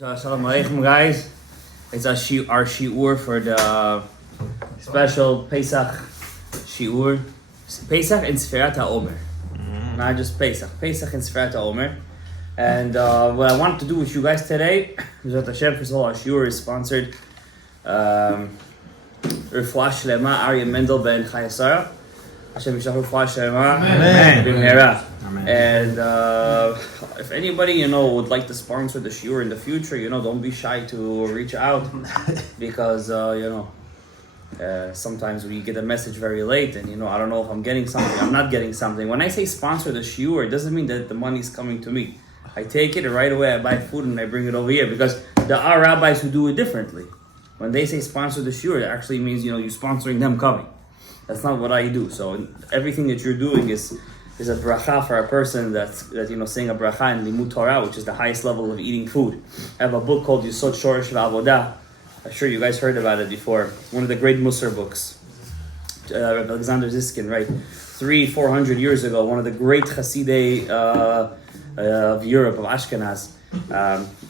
Shalom Aleichem, guys. It's our shiur for the special Pesach shiur. Pesach in Sfirat HaOmer. Not just Pesach. Pesach in Sfirat HaOmer. And what I wanted to do with you guys today is that Hashem, first of all, our shiur is sponsored. Refuah Shlema, Aryeh Mendel Ben Chayasara. Hashem Yishach Refuah Shlema. Amen. And if anybody would like to sponsor the shiur in the future, don't be shy to reach out because sometimes we get a message very late and I don't know if I'm getting something, I'm not getting something. When I say sponsor the shiur, it doesn't mean that the money's coming to me. I take it and right away I buy food and I bring it over here because there are rabbis who do it differently. When they say sponsor the shiur, it actually means you're sponsoring them coming. That's not what I do. So everything that you're doing is a bracha for a person that's saying a bracha in limud Torah, which is the highest level of eating food. I have a book called Yisod Shoresh V'Avodah. I'm sure you guys heard about it before. One of the great Musar books. Rabbi Alexander Ziskin, right? 300-400 years ago, one of the great Hasidei of Europe, of Ashkenaz.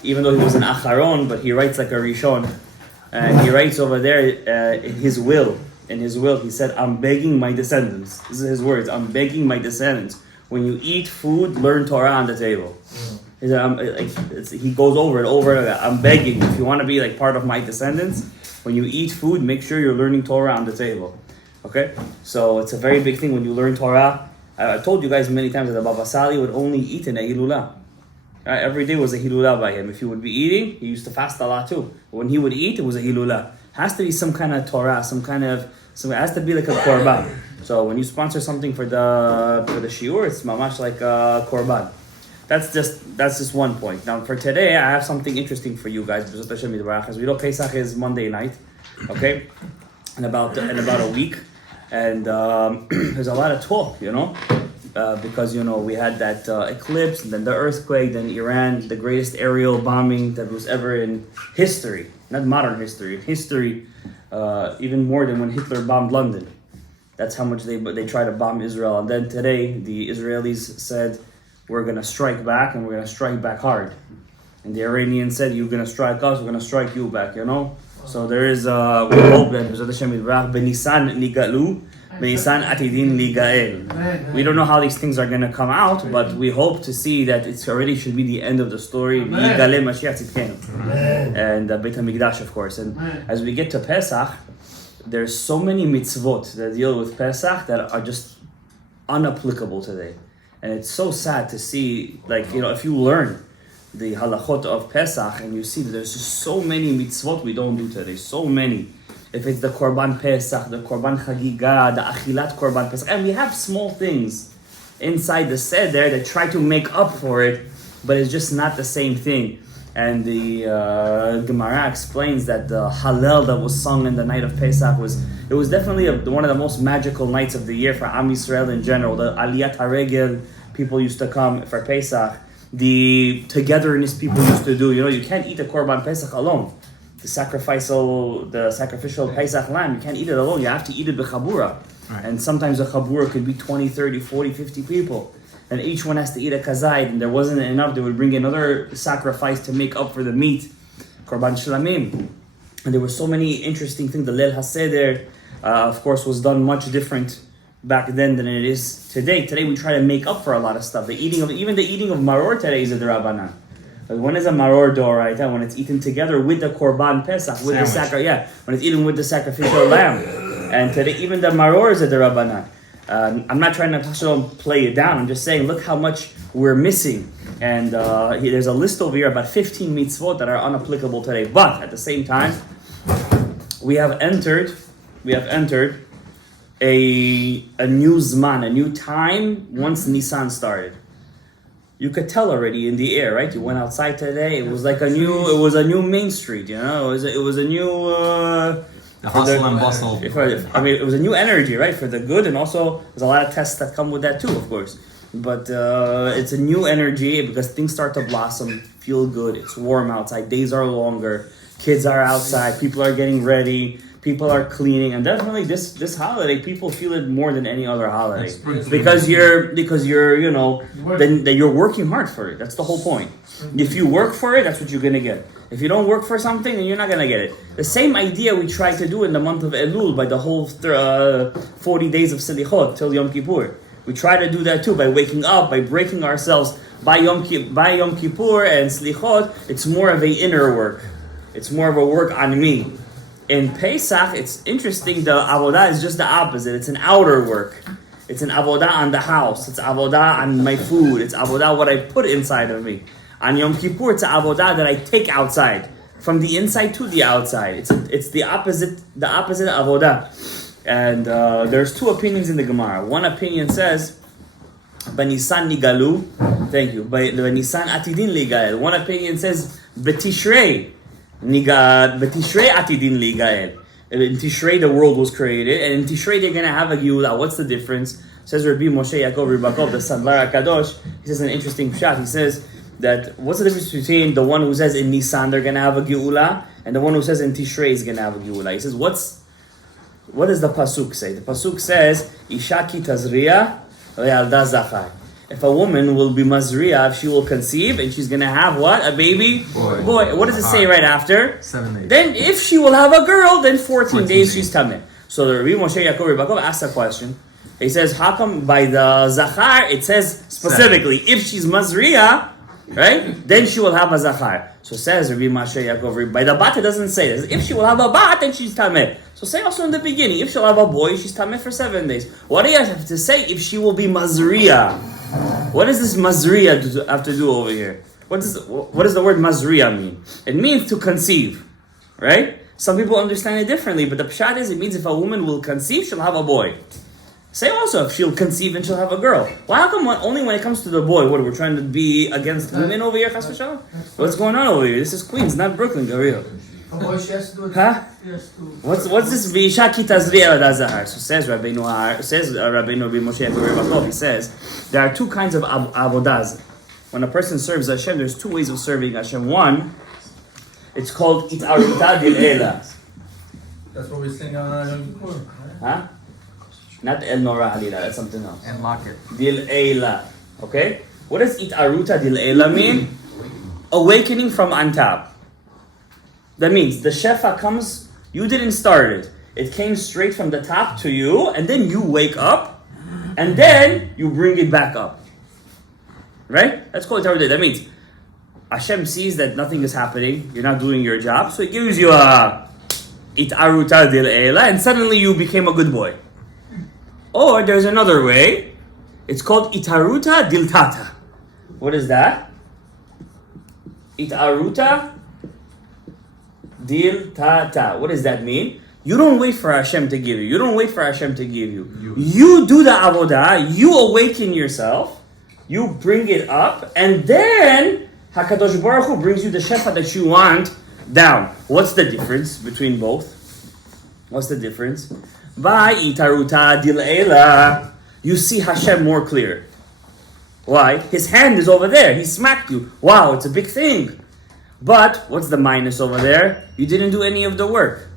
Even though he was an Acharon, but he writes like a Rishon. And he writes over there in his will, he said, I'm begging my descendants. This is his words. I'm begging my descendants. When you eat food, learn Torah on the table. He said, he goes over it over and over. I'm begging. If you want to be like part of my descendants, when you eat food, make sure you're learning Torah on the table. Okay? So it's a very big thing when you learn Torah. I've told you guys many times that the Baba Sali would only eat in a Hilulah. Right? Every day was a Hilulah by him. If he would be eating, he used to fast a lot too. When he would eat, it was a Hilulah. Has to be some kind of Torah, it has to be like a korban. So when you sponsor something for the shiur, it's mamash like a korban. That's just one point. Now for today, I have something interesting for you guys. As we know, Pesach is Monday night, okay, in about a week, and there's a lot of talk, because we had that eclipse, and then the earthquake, then Iran, the greatest aerial bombing that was ever in history, not modern history, even more than when Hitler bombed London. That's how much they try to bomb Israel. And then today, the Israelis said, we're going to strike back, and we're going to strike back hard. And the Iranians said, you're going to strike us, we're going to strike you back, So there is, we hope that Nissan nigalu, Nissan atidin ligael. We don't know how these things are going to come out, but we hope to see that it already should be the end of the story. And Beit HaMikdash, of course. And as we get to Pesach, there's so many mitzvot that deal with Pesach that are just unapplicable today. And it's so sad to see, if you learn the halachot of Pesach and you see that there's just so many mitzvot we don't do today, so many. If it's the Korban Pesach, the Korban Chagiga, the Achilat Korban Pesach, and we have small things inside the Seder that try to make up for it, but it's just not the same thing. And the Gemara explains that the Hallel that was sung in the night of Pesach was definitely one of the most magical nights of the year for Am Yisrael in general. The Aliyat HaRegel, people used to come for Pesach. The togetherness people used to do. You can't eat a Korban Pesach alone. The sacrificial Pesach lamb, you can't eat it alone. You have to eat it b'chabura. Right. And sometimes a chabura could be 20, 30, 40, 50 people. And each one has to eat a kazayit, and there wasn't enough. They would bring another sacrifice to make up for the meat, korban shlamim. And there were so many interesting things. The Leil HaSeder, of course, was done much different back then than it is today. Today we try to make up for a lot of stuff. Even the eating of maror today is a d'Rabbanan. When is a maror d'oraita? When it's eaten together with the korban pesach, with when it's eaten with the sacrificial lamb. And today even the maror is a d'Rabbanan. I'm not trying to play it down. I'm just saying, look how much we're missing. And there's a list over here about 15 mitzvot that are unapplicable today. But at the same time, we have entered a new zman, a new time once Nissan started. You could tell already in the air, right? You went outside today. It was like a new Main Street. It was a new. The hustle and bustle. It was a new energy, right, for the good, and also there's a lot of tests that come with that too, of course. But it's a new energy because things start to blossom, feel good. It's warm outside. Days are longer. Kids are outside. People are getting ready. People are cleaning, and definitely this holiday, people feel it more than any other holiday because you're then you're working hard for it. That's the whole point. If you work for it, that's what you're gonna get. If you don't work for something, then you're not going to get it. The same idea we try to do in the month of Elul by the whole 40 days of Selichot till Yom Kippur. We try to do that too by waking up, by breaking ourselves by Yom Kippur and Slichot. It's more of an inner work. It's more of a work on me. In Pesach, it's interesting, the avodah is just the opposite. It's an outer work. It's an avodah on the house. It's avodah on my food. It's avodah what I put inside of me. On Yom Kippur, it's an avodah that I take outside, from the inside to the outside. It's the opposite avodah. And there's two opinions in the Gemara. One opinion says, "B'Nissan nigalu." Thank you. "B'Nissan atidin ligael." One opinion says, "B'Tishrei atidin ligael." In Tishrei the world was created, and in Tishrei they're gonna have a Geula. What's the difference? Says Rabbi Moshe Yaakov Ribakov, the Sandlar HaKadosh. He says an interesting pshat. He says that what's the difference between the one who says in Nissan they're gonna have a Geula and the one who says in Tishrei is gonna have a Geula? He says what does the pasuk say? The pasuk says Isha ki tazriya ve'yalda zachar. If a woman will be mazriya, she will conceive, and she's gonna have what? A baby? Boy. What does it say right after? 7 days. Then if she will have a girl, then 14 days she's tameh. So the Rabbi Moshe Yaakov Ribakov asked a question. He says, how come by the zachar it says specifically if she's mazriya, right? Then she will have a zachar. So says Rabbi Moshe Yaakov, by the bat it doesn't say this. If she will have a bat, then she's tameh. So say also in the beginning, if she'll have a boy, she's tameh for 7 days. What do you have to say if she will be mazriya? What does this mazriya have to do over here? What does the word mazriya mean? It means to conceive, right? Some people understand it differently, but the pshat is it means if a woman will conceive, she'll have a boy. Say also if she'll conceive and she'll have a girl. Well, how come only when it comes to the boy, what, we're trying to be against women over here, chas v'shalom? What's going on over here? This is Queens, not Brooklyn, Gabriel. Huh? What's this v'isha ki tazriya v'dazahar? So says Rabbeinu Rabbi Moshe Yaakov, he says there are two kinds of avodas. When a person serves Hashem, there's two ways of serving Hashem. One, it's called itaruta dil-ela. That's what we sing on Yom Kippur. Huh? Not El Nora Halila, that's something else. And lock it. Dil-ela. Okay? What does itaruta dil-ela mean? Awakening from on top. That means the shefa comes, you didn't start it. It came straight from the top to you, and then you wake up, and then you bring it back up. Right? That's called itaruta. That means Hashem sees that nothing is happening, you're not doing your job, so He gives you a itaruta dil-ela, and suddenly you became a good boy. Or there's another way. It's called itaruta dil-tata. What is that? Itaruta dil-tata. What does that mean? You don't wait for Hashem to give you. You don't wait for Hashem to give you. You do the avodah. You awaken yourself. You bring it up. And then HaKadosh Baruch Hu brings you the shefa that you want down. What's the difference between both? What's the difference? By itaruta dil-ela, you see Hashem more clear. Why? His hand is over there. He smacked you. Wow, it's a big thing. But what's the minus over there? You didn't do any of the work.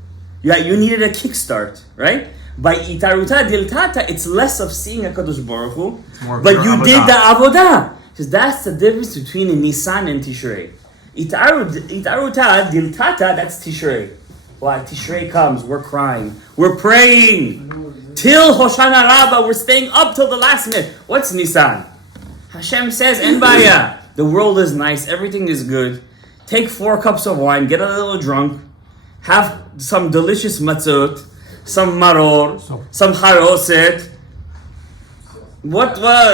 You needed a kickstart, right? By itaruta dil-tata, it's less of seeing HaKadosh Baruch Hu, but you did the avodah. Because that's the difference between Nissan and Tishrei. Itaruta dil-tata, that's Tishrei. Why? Tishrei comes, we're crying, we're praying. Till Hoshana Rabbah, we're staying up till the last minute. What's Nissan? Hashem says, En baya, the world is nice, everything is good. Take 4 cups of wine, get a little drunk, have some delicious matzot, some maror, some haroset,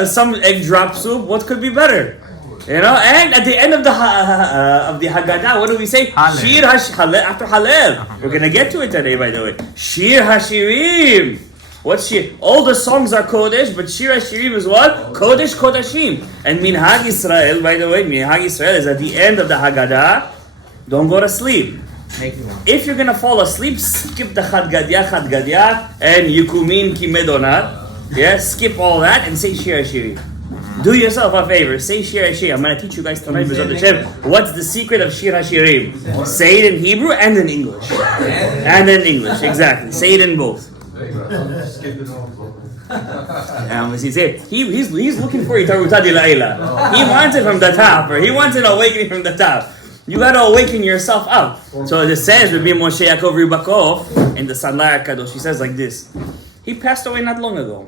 some egg drop soup. What could be better? You know, and at the end of the Haggadah, what do we say? Halel. Shir Hashir after Halel. We're gonna get to it today, by the way. Shir Hashirim. What's Shir? All the songs are Kodesh, but Shir Hashirim is what? Kodesh Kodashim. And Minhag Israel, by the way, Minhag Israel is at the end of the Haggadah. Don't go to sleep. If you're gonna fall asleep, skip the Chad Gadya, and Yukumin Kimedonat. Yeah, skip all that and say Shir Hashirim. Do yourself a favor. Say Shir Hashirim. I'm going to teach you guys tonight what's the secret of Shir Hashirim. Say it in Hebrew and in English. And in English, exactly. Say it in both. He's looking for Itaruta dil-ela. He wants it from the top, or he wants it awakening from the top. You gotta awaken yourself up. So it says, Rabbi Moshe Yaakov Ribakov, in the Sandlar Kadosh, he says like this. He passed away not long ago.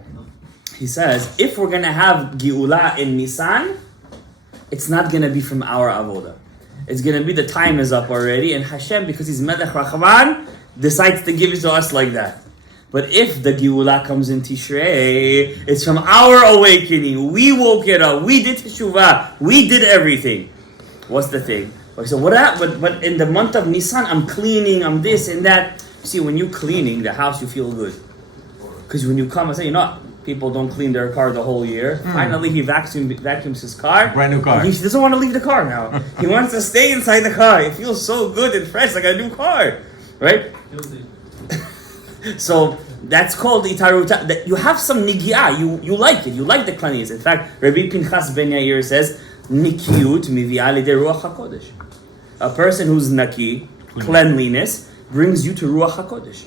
He says, if we're gonna have Geula in Nissan, it's not gonna be from our avoda. It's gonna be the time is up already, and Hashem, because He's Melech Rachman, decides to give it to us like that. But if the Geula comes in Tishrei, it's from our awakening. We woke it up. We did Teshuvah. We did everything. What's the thing? So but in the month of Nissan, I'm cleaning, I'm this and that. See, when you're cleaning the house, you feel good. Because when you come and say, people don't clean their car the whole year. Finally, he vacuums his car. Brand new car. He doesn't want to leave the car now. He wants to stay inside the car. It feels so good and fresh, like a new car. Right? So that's called itaruta. That you have some nigia. You like it. You like the cleanliness. In fact, Rabbi Pinchas Ben Yair says, nikiyut mivi'ah lidei ruach hakodesh. A person who's naki, cleanliness, brings you to ruach hakodesh.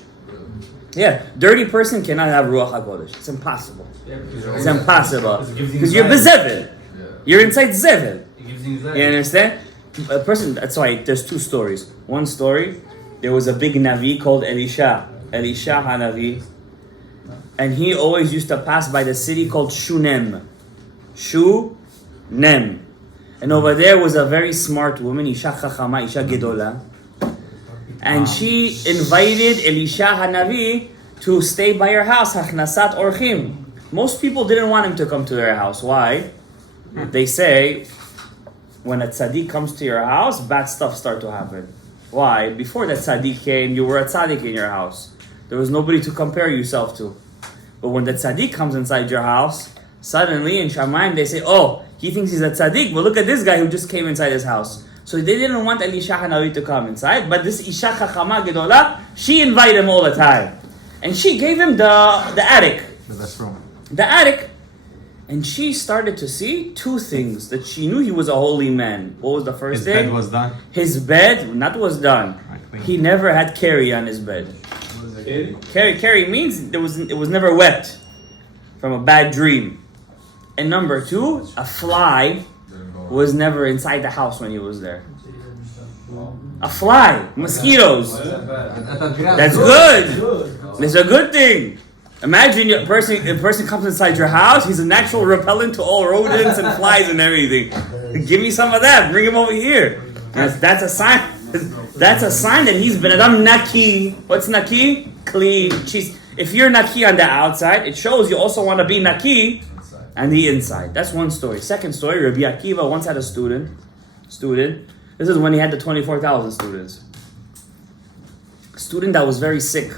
Yeah, dirty person cannot have ruach hakodesh. It's impossible. It's impossible because you're bezevel. You're inside zevel. You understand? A person. That's why there's two stories. One story, there was a big navi called Elisha Hanavi, and he always used to pass by the city called Shunem. And over there was a very smart woman, Isha Chachama, Isha Gedola, and she invited Elisha Hanavi to stay by her house, Hachnasat Orchim. Most people didn't want him to come to their house. Why? They say, when a tzaddik comes to your house, bad stuff start to happen. Why? Before that tzaddik came, you were a tzaddik in your house. There was nobody to compare yourself to. But when the tzaddik comes inside your house, suddenly in Shamayim they say, he thinks he's a tzaddik, but look at this guy who just came inside his house. So they didn't want Elisha Hanavi to come inside, but this Isha Chachama Gedola, she invited him all the time. And she gave him the attic. The best room. The attic. And she started to see two things that she knew he was a holy man. What was the first thing? His bed was done? His bed, not was done. He never had carry on his bed. Carry means it was never wet from a bad dream. And number two, a fly was never inside the house when he was there. A fly, mosquitoes. That's good. It's a good thing. Imagine a person comes inside your house. He's a natural repellent to all rodents and flies and everything. Give me some of that. Bring him over here. That's a sign. That's a sign that he's been adam naki. What's naki? Clean. If you're naki on the outside, it shows you also want to be naki on the inside. That's one story. Second story, Rabbi Akiva once had a student. This is when he had the 24,000 students. A student that was very sick.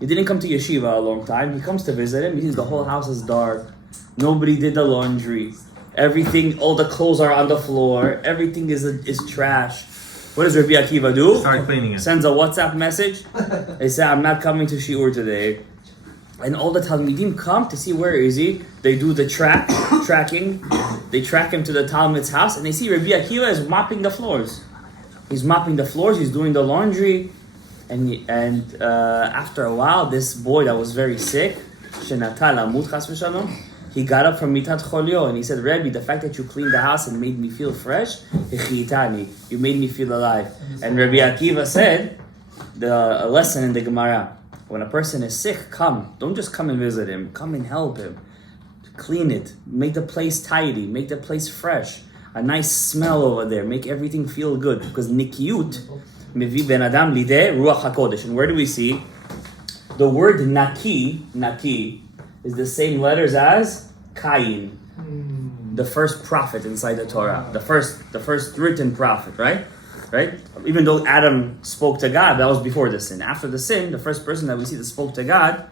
He didn't come to yeshiva a long time. He comes to visit him. He sees the whole house is dark. Nobody did the laundry. Everything, all the clothes are on the floor. Everything is trash. What does Rabbi Akiva do? Start cleaning it. Sends a WhatsApp message. They say, I'm not coming to shiur today. And all the Talmidim come to see where is he. They do the tracking. They track him to the Talmid's house, and they see Rabbi Akiva is mopping the floors. He's mopping the floors. He's doing the laundry, and after a while, this boy that was very sick, he got up from mitat cholio, and he said, Rabbi, the fact that you cleaned the house and made me feel fresh, you made me feel alive. And Rabbi Akiva said, a lesson in the Gemara. When a person is sick, come. Don't just come and visit him. Come and help him. Clean it. Make the place tidy. Make the place fresh. A nice smell over there. Make everything feel good. Because nikiyut mevi ben adam lidei ruach hakodesh. And where do we see? The word naki is the same letters as Cain, the first prophet inside the Torah. The first written prophet, right? Right? Even though Adam spoke to God, that was before the sin. After the sin, the first person that we see that spoke to God,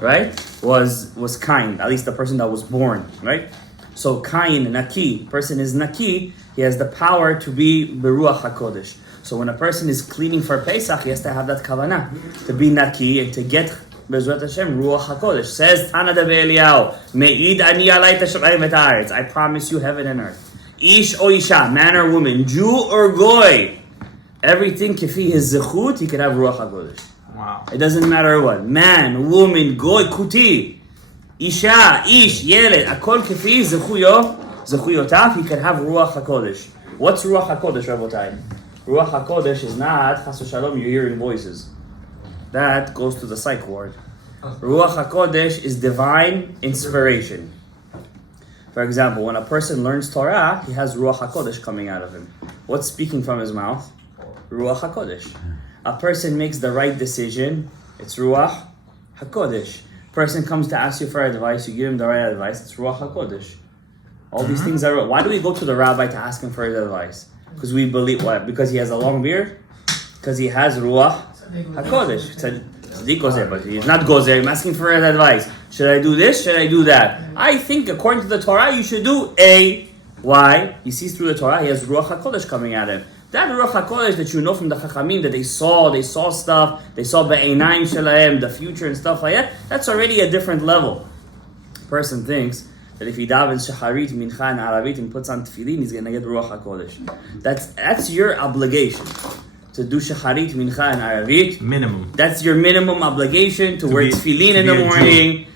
right, was Cain. At least the person that was born, right? So Cain, naki, person is naki, he has the power to be beruach hakodesh. So when a person is cleaning for Pesach, he has to have that kavanah, to be naki and to get Bezrat Hashem ruach hakodesh. Says Tana de Be'eliyahu, Me'id ani alay tashamayim et haaretz. I promise you heaven and earth. Ish o isha, man or woman, Jew or goy. Everything kifi his zechut, he can have ruach hakodesh. Wow. It doesn't matter what. Man, woman, goy, kuti, isha, ish, yeled, akol kifi zechuyotav, he can have ruach hakodesh. What's ruach hakodesh, Rabotai? Ruach HaKodesh is not, Chas Shalom, you're hearing voices. That goes to the psych ward. Ruach HaKodesh is divine inspiration. For example, when a person learns Torah, he has Ruach HaKodesh coming out of him. What's speaking from his mouth? Ruach HaKodesh. A person makes the right decision, it's Ruach HaKodesh. Person comes to ask you for advice, you give him the right advice, it's Ruach HaKodesh. All these things are... Why do we go to the rabbi to ask him for his advice? Because we believe... What? Because he has a long beard? Because he has Ruach HaKodesh. Tzaddik gozer, but he's not gozer. I'm asking for his advice. Should I do this? Should I do that? I think according to the Torah, you should do A. Why? He sees through the Torah, he has Ruach HaKodesh coming at him. That Ruach HaKodesh that you know from the Chachamim, that they saw stuff, they saw Be'einaim Shelahem, the future and stuff like that, that's already a different level. Person thinks that if he davens Shacharit, Mincha, and Aravit, and puts on Tefillin, he's going to get Ruach HaKodesh. That's your obligation. To do Shacharit, Mincha, and Aravit. Minimum. That's your minimum obligation to wear Tefillin in the morning.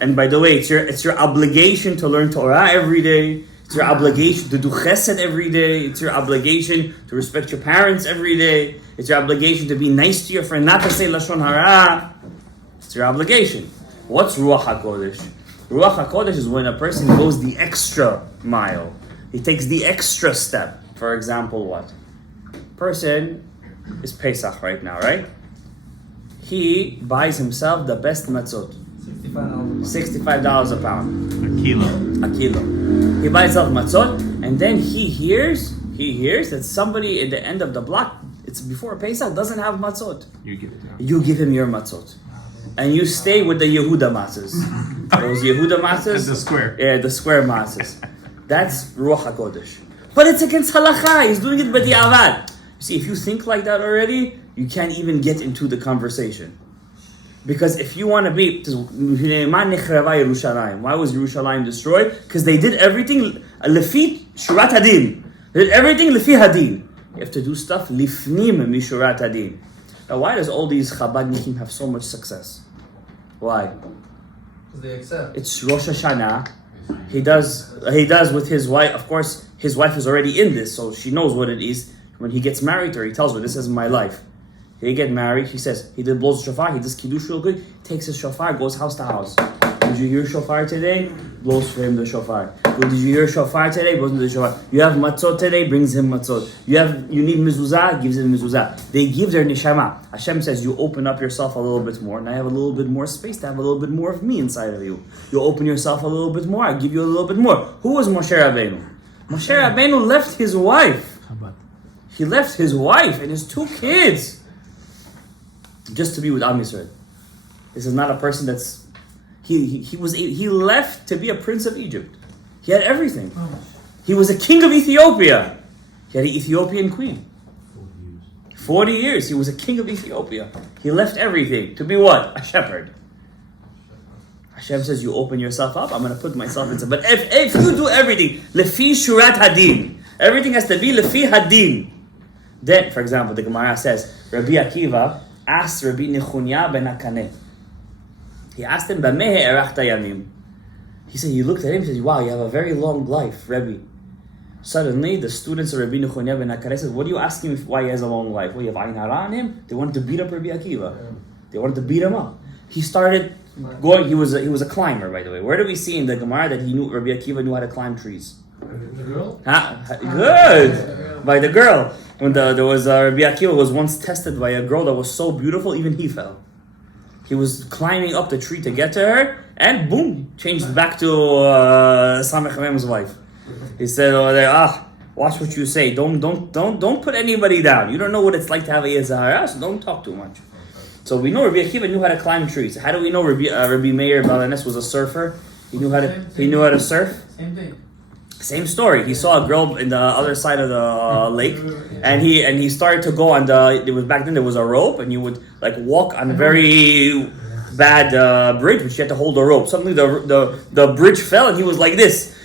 And by the way, it's your obligation to learn Torah every day. It's your obligation to do Chesed every day. It's your obligation to respect your parents every day. It's your obligation to be nice to your friend, not to say Lashon Hara. It's your obligation. What's Ruach HaKodesh? Ruach HaKodesh is when a person goes the extra mile. He takes the extra step. For example, what? Person is Pesach right now, right? He buys himself the best matzot. $65 a pound. A kilo. He buys himself matzot, and then he hears that somebody at the end of the block, it's before Pesach, doesn't have matzot. You give it to him. You give him your matzot. And you stay with the Yehuda matzahs. Those Yehuda matzahs. The square. Yeah, the square matzahs. That's Ruach HaKodesh. But it's against halakha. He's doing it b'di'avad. You see, if you think like that already, you can't even get into the conversation. Because if you want to be... Why was Yerushalayim destroyed? Because they did everything lefi shurat hadin. They did everything lefi hadin. You have to do stuff lifnim mishurat hadin. Now, why does all these Chabadnikim have so much success? Why? Because they accept. It's Rosh Hashanah. He does with his wife. Of course, his wife is already in this, so she knows what it is. When he gets married to her, he tells her, this is my life. They get married, he says, he did blows the shofar, he does kiddush real good, takes his shofar, goes house to house. Did you hear shofar today? Blows for him the shofar. Did you hear shofar today? Blows him the shofar. You have matzot today? Brings him matzot. You need mezuzah? Gives him mezuzah. They give their neshama. Hashem says, you open up yourself a little bit more, and I have a little bit more space to have a little bit more of me inside of you. You open yourself a little bit more, I give you a little bit more. Who was Moshe Rabbeinu? Moshe Rabbeinu left his wife. He left his wife and his 2 kids just to be with Am Yisrael. This is not a person that's... He left to be a prince of Egypt. He had everything. He was a king of Ethiopia. He had an Ethiopian queen. 40 years. He was a king of Ethiopia. He left everything to be what? A shepherd. Hashem says, you open yourself up, I'm going to put myself inside. But if you do everything, lefi shurat hadin, everything has to be lefi hadin. Then, for example, the Gemara says, Rabbi Akiva asked Rabbi Nechunya ben Akaneh. He asked him, Bameh erachta yamim. He said, he looked at him and said, wow, you have a very long life, Rabbi. Suddenly, the students of Rabbi Nechunya ben Akaneh said, what are you asking him why he has a long life? Well, you have Ayin Hara on him? They wanted to beat up Rabbi Akiva. They wanted to beat him up. He started going, he was a climber, by the way. Where do we see in the Gemara that Rabbi Akiva knew how to climb trees? The girl? Good! By the girl. When Rabbi Akiva was once tested by a girl that was so beautiful, even he fell. He was climbing up the tree to get to her, and boom, changed back to Samech Hamem's wife. He said over there, watch what you say. Don't put anybody down. You don't know what it's like to have a Yezahara, so don't talk too much. So we know Rabbi Akiva knew how to climb trees. How do we know Rabbi Meir Balanes was a surfer? He knew how to surf. Same thing. Same story. He saw a girl in the other side of the lake, and he started to go on it was back then there was a rope, and you would like walk on a very bad bridge, which you had to hold a rope. Suddenly the bridge fell, and he was like this.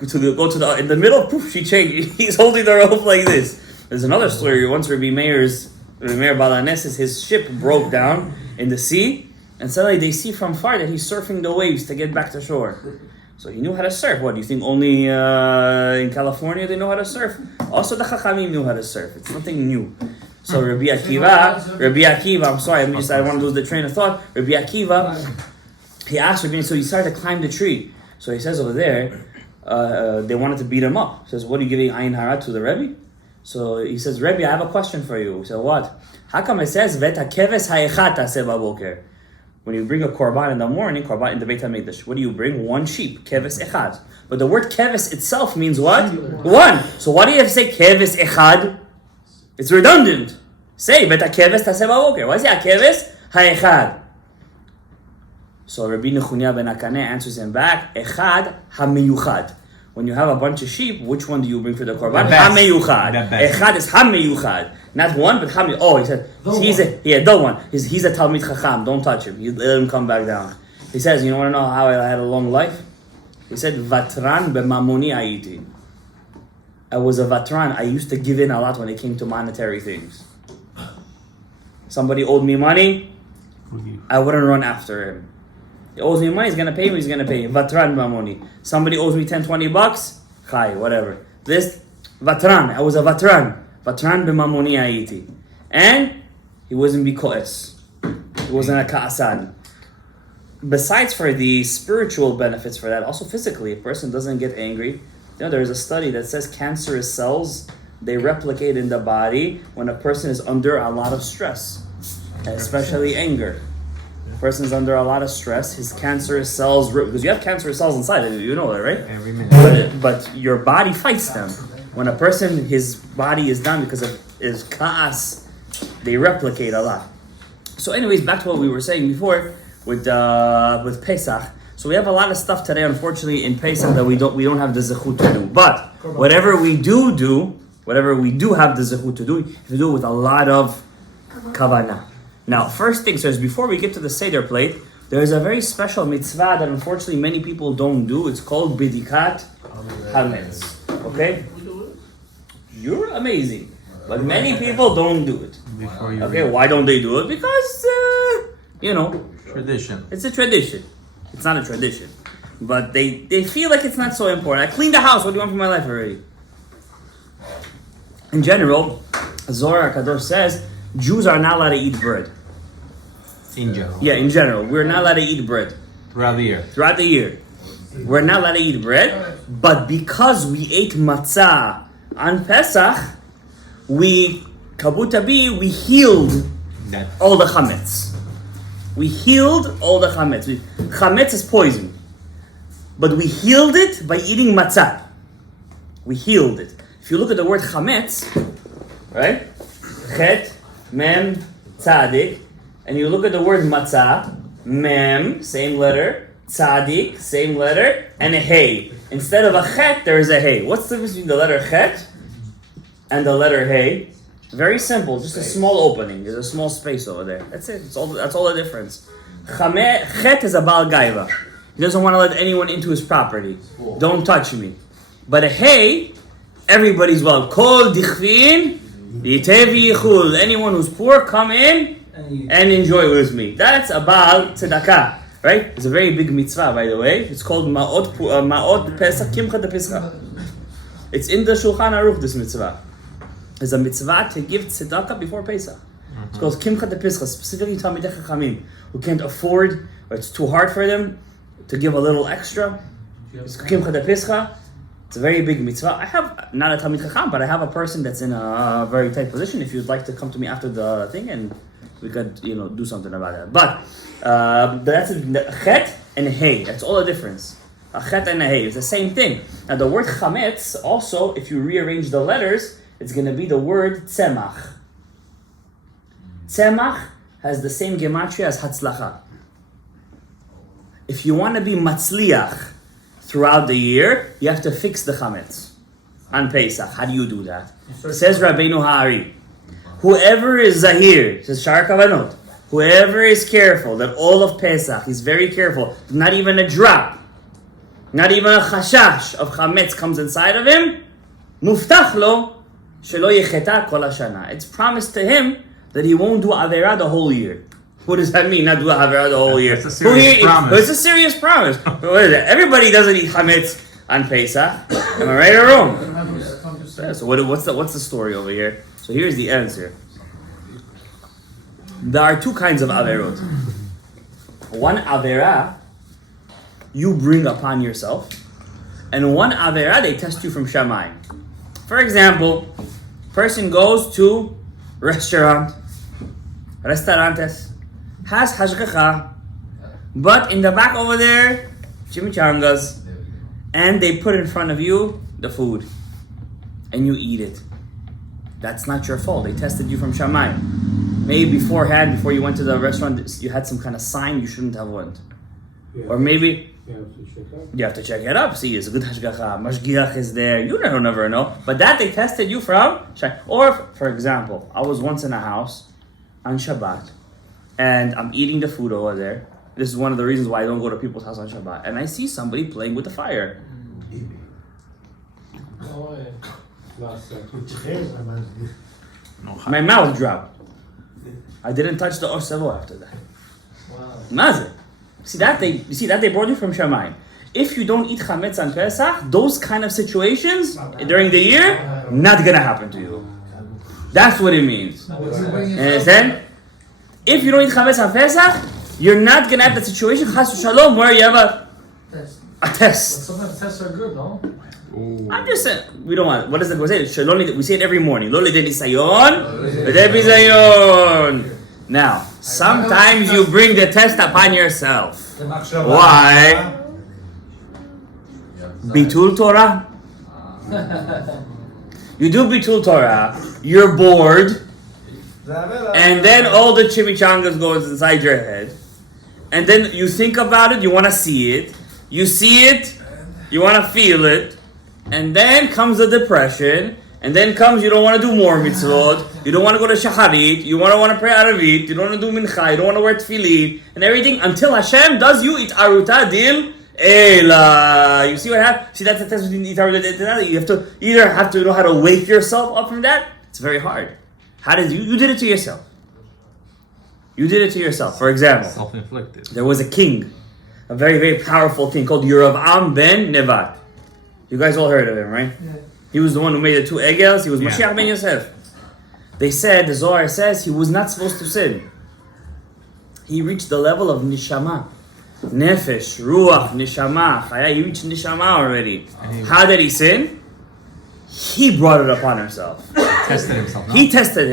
In the middle, poof, she changed. He's holding the rope like this. There's another story. Once Rabbi Meir Balanes, his ship broke down in the sea, and suddenly they see from far that he's surfing the waves to get back to shore. So he knew how to surf. What, do you think only in California they know how to surf? Also the Chachamim knew how to surf. It's nothing new. So Rabbi Akiva, I'm sorry, I don't want to lose the train of thought. Rabbi Akiva, he asked Rabbi, so he started to climb the tree. So he says over there, they wanted to beat him up. He says, what are you giving Ayin Hara to the Rebbe? So he says, Rebbe, I have a question for you. He said, what? How come it says, Veta keves ha'echat taseh baboker? When you bring a korban in the morning, korban in the Beit HaMikdash, what do you bring? One sheep, keves echad. But the word keves itself means what? One. So why do you have to say keves echad? It's redundant. Say, Veta keves taseh baboker. Why is it keves ha'echad? So Rabbi Nechunya ben Akaneh answers him back, echad ha'meyuchad. When you have a bunch of sheep, which one do you bring for the korban? Hameyuchad. Echad is hameyuchad. Not one, but hameyuchad. Oh, he said, the one. He's a Talmid Chacham. Don't touch him. You let him come back down. He says, you want to know how I had a long life? He said, Vatran b'mamoni ayiti. I was a vatran. I used to give in a lot when it came to monetary things. Somebody owed me money, I wouldn't run after him. He owes me money, he's gonna pay me, Vatran b'mamoni. Somebody owes me 10, 20 bucks, chai, whatever. This, vatran, I was a vatran. Vatran b'mamoni ayiti. And he wasn't bikoes. He wasn't a ka'asan. Besides for the spiritual benefits for that, also physically, a person doesn't get angry. There's a study that says cancerous cells, they replicate in the body when a person is under a lot of stress, especially anger. Person's under a lot of stress, his cancerous cells, because you have cancerous cells inside of you, you know that, right? Every minute. But your body fights them. When a person, his body is down because of his ka'as, they replicate a lot. So anyways, back to what we were saying before with Pesach. So we have a lot of stuff today, unfortunately, in Pesach that we don't have the zechut to do. But whatever we do have the zechut to do, you have to do it with a lot of kavanah. Now, first thing says, before we get to the Seder plate, there is a very special mitzvah that unfortunately many people don't do. It's called bidikat hametz. Okay? You're amazing. But many people don't do it. Okay, why don't they do it? Because, Tradition. It's a tradition. It's not a tradition. But they feel like it's not so important. I cleaned the house. What do you want from my life already? In general, Zohar Kadosh says, Jews are not allowed to eat bread. In general. Yeah, in general. We're not allowed to eat bread. Throughout the year. We're not allowed to eat bread, but because we ate matzah on Pesach, we healed all the chametz. We healed all the chametz. Chametz is poison. But we healed it by eating matzah. We healed it. If you look at the word chametz, right? Chet, mem, tzadik. And you look at the word matzah, mem, same letter, tzadik, same letter, and a hey. Instead of a chet, there is a hey. What's the difference between the letter chet and the letter hey? Very simple, just a small opening. There's a small space over there. That's it. That's all the difference. Chet is a Baal Gaiva. He doesn't want to let anyone into his property. Don't touch me. But a hey, everybody's welcome. Kol dichvin, yitevi yichul. Anyone who's poor, come in and enjoy with me. That's a Baal Tzedakah. Right? It's a very big mitzvah, by the way. It's called Ma'ot Pesach, Kimcha de Pesach. It's in the Shulchan Aruch, this mitzvah. It's a mitzvah to give tzedakah before Pesach. It's called Kimcha de Pesach, specifically Talmidei Chachamim, who can't afford, or it's too hard for them, to give a little extra. It's Kimcha de Pesach. It's a very big mitzvah. I have, not a Talmid Chacham, but I have a person that's in a very tight position. If you'd like to come to me after the thing, and we could, do something about that. But that's a chet and hey. That's all the difference. A chet and a hey. It's the same thing. Now the word chametz, also, if you rearrange the letters, it's going to be the word tzemach. Tzemach has the same gematria as hatzlacha. If you want to be matzliach throughout the year, you have to fix the chametz on Pesach. How do you do that? Says Rabbeinu Ha'ari, whoever is zahir, says Shar KAVANOT, whoever is careful, that all of Pesach, he's very careful, not even a drop, not even a chashash of chametz comes inside of him, muftach lo, shelo yecheta kol hashana. It's promised to him that he won't do avera the whole year. What does that mean? Not do a Havera the whole year. It's a serious promise. It's a serious promise. What is it? Everybody doesn't eat chametz on Pesach. Am I right or wrong? Yeah, so what's the story over here? So here's the answer. There are two kinds of averot. One avera you bring upon yourself, and one avera they test you from Shamayim. For example, person goes to restaurants, has hashgacha, but in the back over there, chimichangas, and they put in front of you the food, and you eat it. That's not your fault. They tested you from Shamayim. Maybe beforehand, before you went to the restaurant, you had some kind of sign you shouldn't have went. Or maybe you have to check it up. See, it's a good hashgacha. Mashgiach is there. You never know. But that they tested you from. Or, for example, I was once in a house on Shabbat, and I'm eating the food over there. This is one of the reasons why I don't go to people's house on Shabbat. And I see somebody playing with the fire. My mouth dropped. I didn't touch the osavo after that. Wow. See that they brought you from Shamayim. If you don't eat chametz on Pesach, those kind of situations during the year, not gonna happen to you. That's what it means. Understand? If you don't eat chametz on Pesach, you're not gonna have that situation, chas v'shalom, where you have a test. But sometimes tests are good, no? I'm just saying, we don't want. What does the say? We say it every morning. Lo lidei nisayon, lidei bizayon. Now, sometimes you bring the test upon yourself. Why? Bitul Torah. You do Bitul Torah. You're bored, and then all the chimichangas goes inside your head, and then you think about it. You want to see it. You see it. You want to feel it. And then comes the depression, and then comes you don't want to do more mitzvot, you don't want to go to shacharit, you want to pray Aravit, you don't want to do mincha, you don't want to wear tefillin, and everything, until Hashem does you itaruta dil ela. You see what happens? See, that's the test between itaruta dil ela. You have to know how to wake yourself up from that. It's very hard. How did you did it to yourself. You did it to yourself. For example, self-inflicted. There was a king, a very, very powerful king called Yeravam ben Nevat. You guys all heard of him, right? Yeah. He was the one who made the two egels. He was Mashiach ben Yosef. They said, the Zohar says, he was not supposed to sin. He reached the level of neshama. Nefesh, ruach, neshama, chaya. He reached neshama already. How did he sin? He brought it upon himself. Tested himself. No? He tested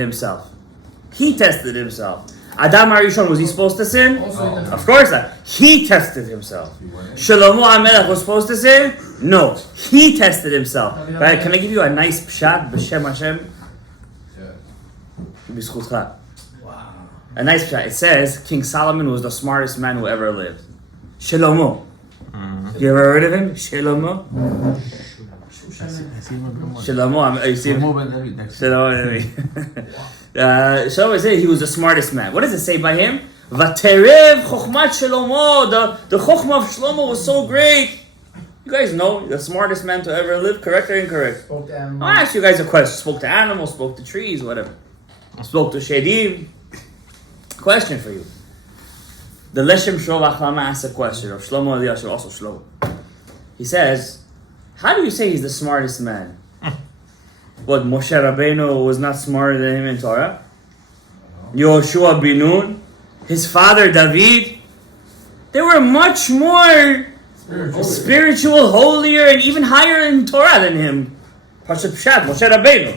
himself. Adam Arishon, was he supposed to sin? Of course not. He tested himself. Shlomo HaMelech was supposed to sin? No. He tested himself. Right? Can I give you a nice pshat? B'Shem Hashem? B'Zchutcha. Wow. A nice pshat. It says, King Solomon was the smartest man who ever lived. Shlomo. You ever heard of him? Shlomo? Shlomo. You see him? Shlomo. So it says he was the smartest man. What does it say by him? Vaterev chokhmat Shlomo. The chokhmah of Shlomo was so great. You guys know the smartest man to ever live. Correct or incorrect? Spoke to animals. I'll ask you guys a question. Spoke to animals, spoke to trees, whatever. Spoke to Shedim. Question for you. The Leshem Shov Achlama asks a question, or Shlomo Eliyahu, also Shlomo. He says, how do you say he's the smartest man? What, Moshe Rabbeinu was not smarter than him in Torah? Yoshua bin Nun, his father David, they were much more spiritual, holier, and even higher in Torah than him. Pashat Pshat, Moshe Rabbeinu.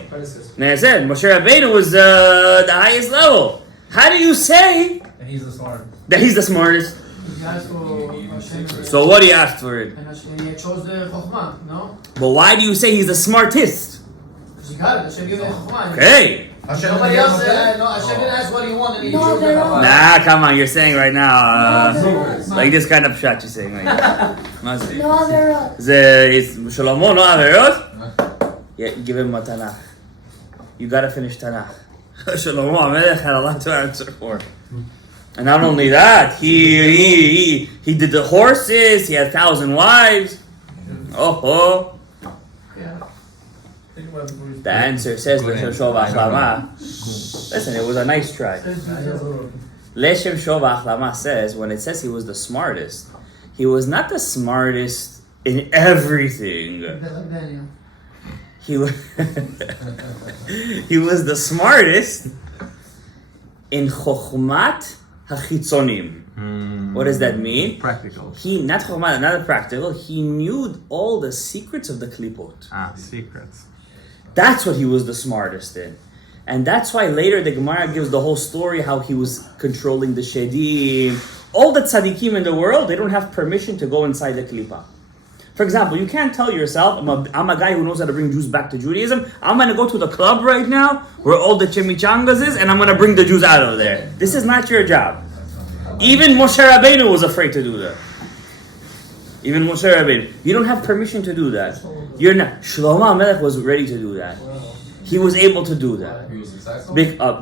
And I said, Moshe Rabbeinu was the highest level. How do you say And he's the smartest. that he's the smartest? He asked for So what he asked for it? And he chose the chokhmah, no? But why do you say he's the smartest? Because he got it. Hashem gave him chokhmah. Okay. Nobody else said, no, Hashem didn't ask what he wanted, and he chose the chokhmah. Nah, come on, you're saying right now, like this kind of shot you're saying right now. No averot. It's Shlomo, no averot? Yeah, give him a Tanakh. You gotta finish Tanakh. Shlomo HaMelech had a lot to answer for. And not only that, he did the horses, he had 1,000 wives. Oh. Yeah. Think about it. The answer says, listen, it was a nice try. Leshem Shovach Lama says, when it says he was the smartest, he was not the smartest in everything. He was, he was the smartest in Chokhmat HaChitzonim. What does that mean? Practical. He, not Chokhmat, not practical, he knew all the secrets of the Klipot. Secrets. That's what he was the smartest in. And that's why later the Gemara gives the whole story how he was controlling the Shedim. All the tzaddikim in the world, they don't have permission to go inside the Klippa. For example, you can't tell yourself, I'm a guy who knows how to bring Jews back to Judaism. I'm going to go to the club right now where all the chimichangas is and I'm going to bring the Jews out of there. This is not your job. Even Moshe Rabbeinu was afraid to do that. Even Moshe Rabbeinu. You don't have permission to do that. You're not. Shlomo HaMelech was ready to do that. He was able to do that.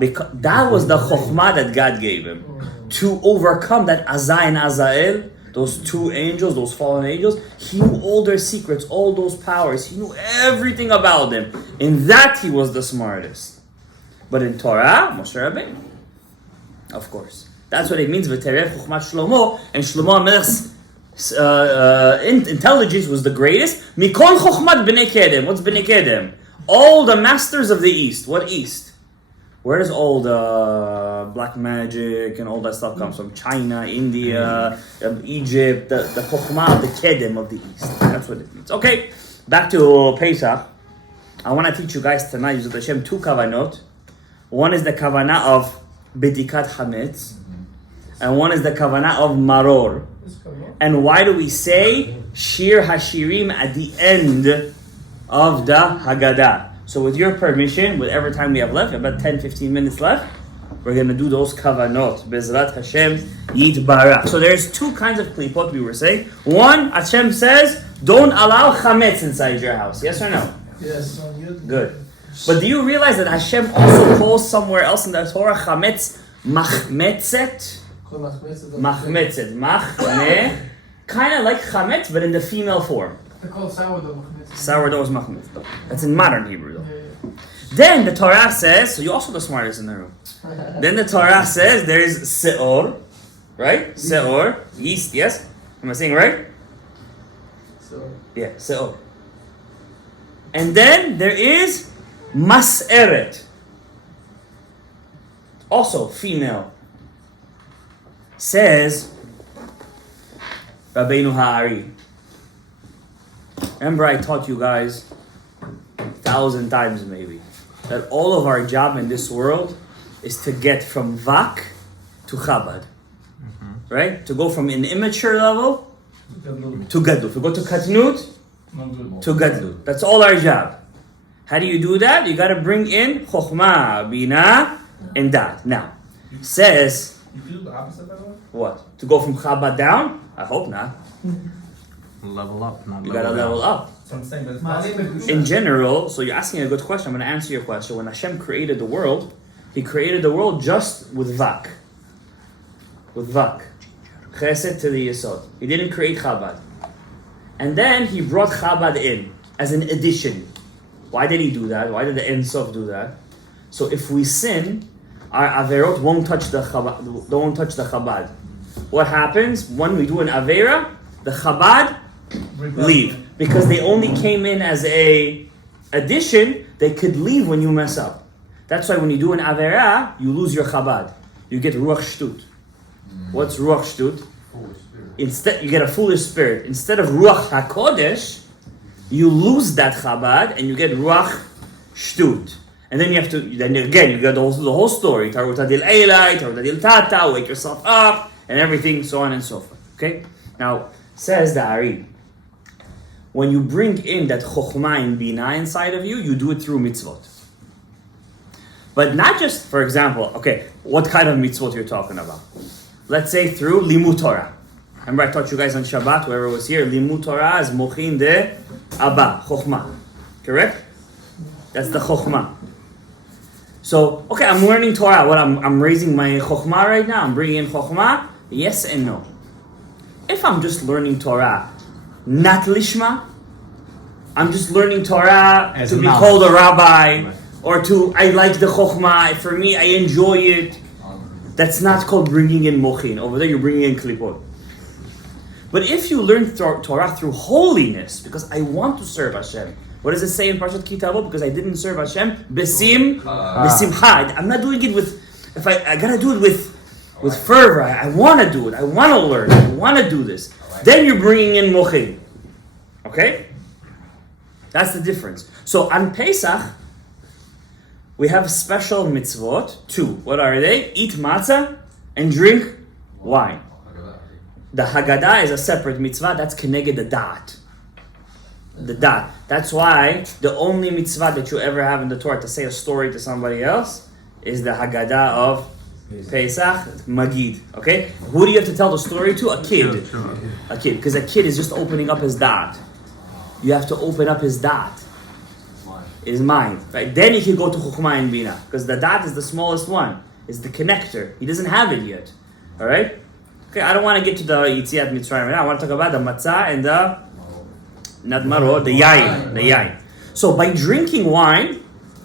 Because that was the chokhmah that God gave him. To overcome that Azai and Azael, those two angels, those fallen angels, he knew all their secrets, all those powers. He knew everything about them. In that, he was the smartest. But in Torah, Moshe Rabbeinu. Of course. That's what it means, V'teref chokhmat Shlomo, and Shlomo HaMelech's intelligence was the greatest. Mikol chokhmat b'nei Kedem. What's b'nei Kedem? All the masters of the East. What East? Where does all the black magic and all that stuff come from? China, India, Egypt, the Chokhmah, the Kedem of the East. That's what it means. Okay, back to Pesach. I want to teach you guys tonight, Yizot Hashem, two kavanot. One is the kavana of Bedikat Hametz, and one is the kavana of Maror. And why do we say Shir Hashirim at the end of the Haggadah? So with your permission, with every time we have left, about 10-15 minutes left, we're going to do those kavanot. Bezrat Hashem Yitbarach. So there's two kinds of klipot we were saying. One, Hashem says, don't allow chametz inside your house. Yes or no? Yes. Good. But do you realize that Hashem also calls somewhere else in the Torah chametz machmetzet? Machmetzet. Machme. Kind of like chametz, but in the female form. They call sourdough. Sourdough is machmetz. That's in modern Hebrew though. Then the Torah says, so you're also the smartest in the room. Then the Torah says there is seor, right? Seor, yeast, yes? Am I saying right? Yeah, seor. And then there is maseret. Also female. Says Rabbeinu Ha'ari. Remember I taught you guys 1,000 times maybe that all of our job in this world is to get from Vak to Chabad. Right? To go from an immature level to Gadlut. To go to Katnut to Gadlut. That's all our job. How do you do that? You got to bring in Chokhmah, Bina, and Dat. Now, says... You can do the opposite, by the way? What? To go from Chabad down? I hope not. Level up, not You level gotta down. level up. That's what I'm saying, but it's possible. In general, so you're asking a good question, I'm going to answer your question. When Hashem created the world, He created the world just with Vak. With Vak. Chesed to the Yesod. He didn't create Chabad. And then He brought Chabad in as an addition. Why did He do that? Why did the Ein Sof do that? So if we sin, our Averot won't touch the Chabad. What happens when we do an Avera? The Chabad leave. Because they only came in as a addition, they could leave when you mess up. That's why when you do an Avera, you lose your Chabad. You get Ruach Shtut. What's Ruach Shtut? Instead, you get a foolish spirit. Instead of Ruach HaKodesh, you lose that Chabad and you get Ruach Shtut. And then you have to, then again, you get the whole story. Tarutadil Eilai, Tarutadil Tata, wake yourself up, and everything, so on and so forth. Okay? Now, says the Ari, when you bring in that Chokhmah and Bina inside of you, you do it through mitzvot. But not just, for example, okay, what kind of mitzvot you're talking about? Let's say through Limud Torah. Remember I taught you guys on Shabbat, whoever was here, Limud Torah is Mochin de Abba, Chokhmah. Correct? That's the Chokhmah. So, okay, I'm learning Torah. What, I'm raising my Chokhmah right now? I'm bringing in Chokhmah? Yes and no. If I'm just learning Torah, not Lishma, I'm just learning Torah As to be knowledge. called a rabbi, or to, I like the Chokhmah, for me, I enjoy it. That's not called bringing in mochin. Over there, you're bringing in klipot. But if you learn Torah through holiness, because I want to serve Hashem. What does it say in Parshat Kitavo? Because I didn't serve Hashem, besimcha. I'm not doing it with, if I gotta do it with fervor. I want to do it. I want to learn. I want to do this. Then you're bringing in mochin. Okay? That's the difference. So on Pesach, we have special mitzvot. 2. What are they? Eat matzah and drink wine. The Haggadah is a separate mitzvah. That's keneged the da'at. The da'at. That's why the only mitzvah that you ever have in the Torah to say a story to somebody else is the Haggadah of Pesach, Magid. Okay? Who do you have to tell the story to? A kid. Sure. A kid. Because a kid is just opening up his da'at. You have to open up his da'at. His mind. Right? Then he can go to Chokhmah and Bina. Because the da'at is the smallest one. It's the connector. He doesn't have it yet. Alright? Okay, I don't want to get to the Yitziat Mitzrayim right now. I want to talk about the matzah and the not maror, the yain. The yain. So by drinking wine,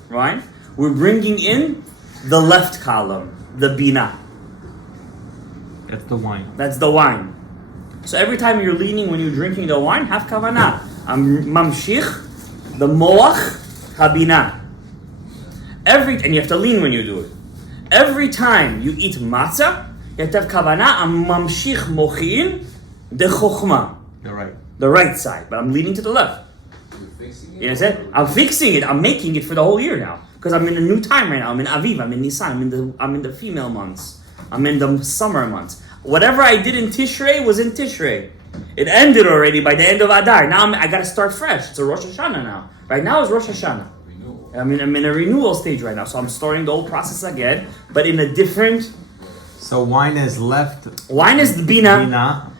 right, we're bringing in the left column, the Bina. That's the wine. That's the wine. So every time you're leaning when you're drinking the wine, have kavanah. I'm mamshich, the moach, habina. And you have to lean when you do it. Every time you eat matzah, you have to have kavanah, I'm mamshich mochin, the chokhmah. The right side, but I'm leaning to the left. You're fixing it? You know what I'm saying? I'm fixing it, I'm making it for the whole year now. Because I'm in a new time right now. I'm in Aviv, I'm in Nissan, I'm in the female months. I'm in the summer months. Whatever I did in Tishrei was in Tishrei. It ended already by the end of Adar. Now I gotta start fresh. It's a Rosh Hashanah now. Right now is Rosh Hashanah. I'm in a renewal stage right now. So I'm starting the whole process again, but in a different... So wine is left. Wine is the Bina.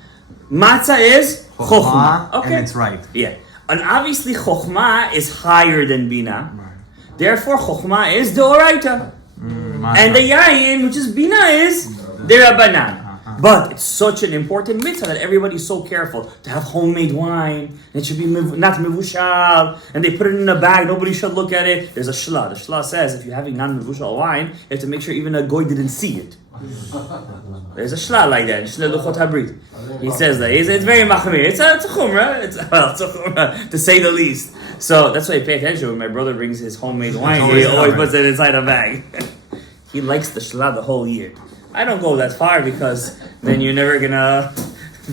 Matzah is Chokhmah. Okay. And it's right. Yeah. And obviously Chokhmah is higher than Bina. Right. Therefore Chokhmah is the Oraita. And the Yayin, which is Bina, is the Rabbanan. But it's such an important mitzvah that everybody's so careful to have homemade wine. It should be not mevushal, and they put it in a bag. Nobody should look at it. There's a shla. The shla says if you're having non-mevushal wine, you have to make sure even a goy didn't see it. There's a shla like that. Shla luchot habrit. He says that it's very machmir. It's a chumrah. It's a chumrah to say the least. So that's why I pay attention when my brother brings his homemade wine. He always puts it inside a bag. He likes the shla the whole year. I don't go that far because then you're never gonna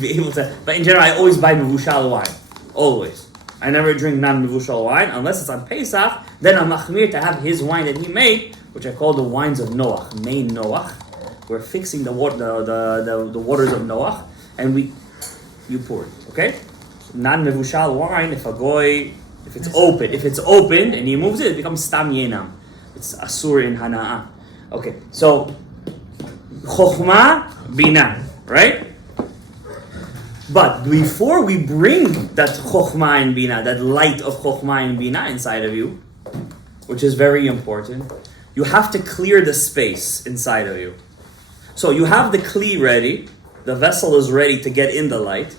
be able to. But in general, I always buy mevushal wine. Always. I never drink non-mevushal wine unless it's on Pesach. Then I'm machmir to have his wine that he made, which I call the wines of Noach, main Noach. We're fixing the waters of Noach, and you pour it. Okay? Non-mevushal wine. If it's opened and he moves it, it becomes stam yenam. It's asur in hana'ah. Okay, so. Chokhmah, Bina, right? But before we bring that Chokhmah and Bina, that light of Chokhmah and Bina inside of you, which is very important, you have to clear the space inside of you. So you have the kli ready, the vessel is ready to get in the light,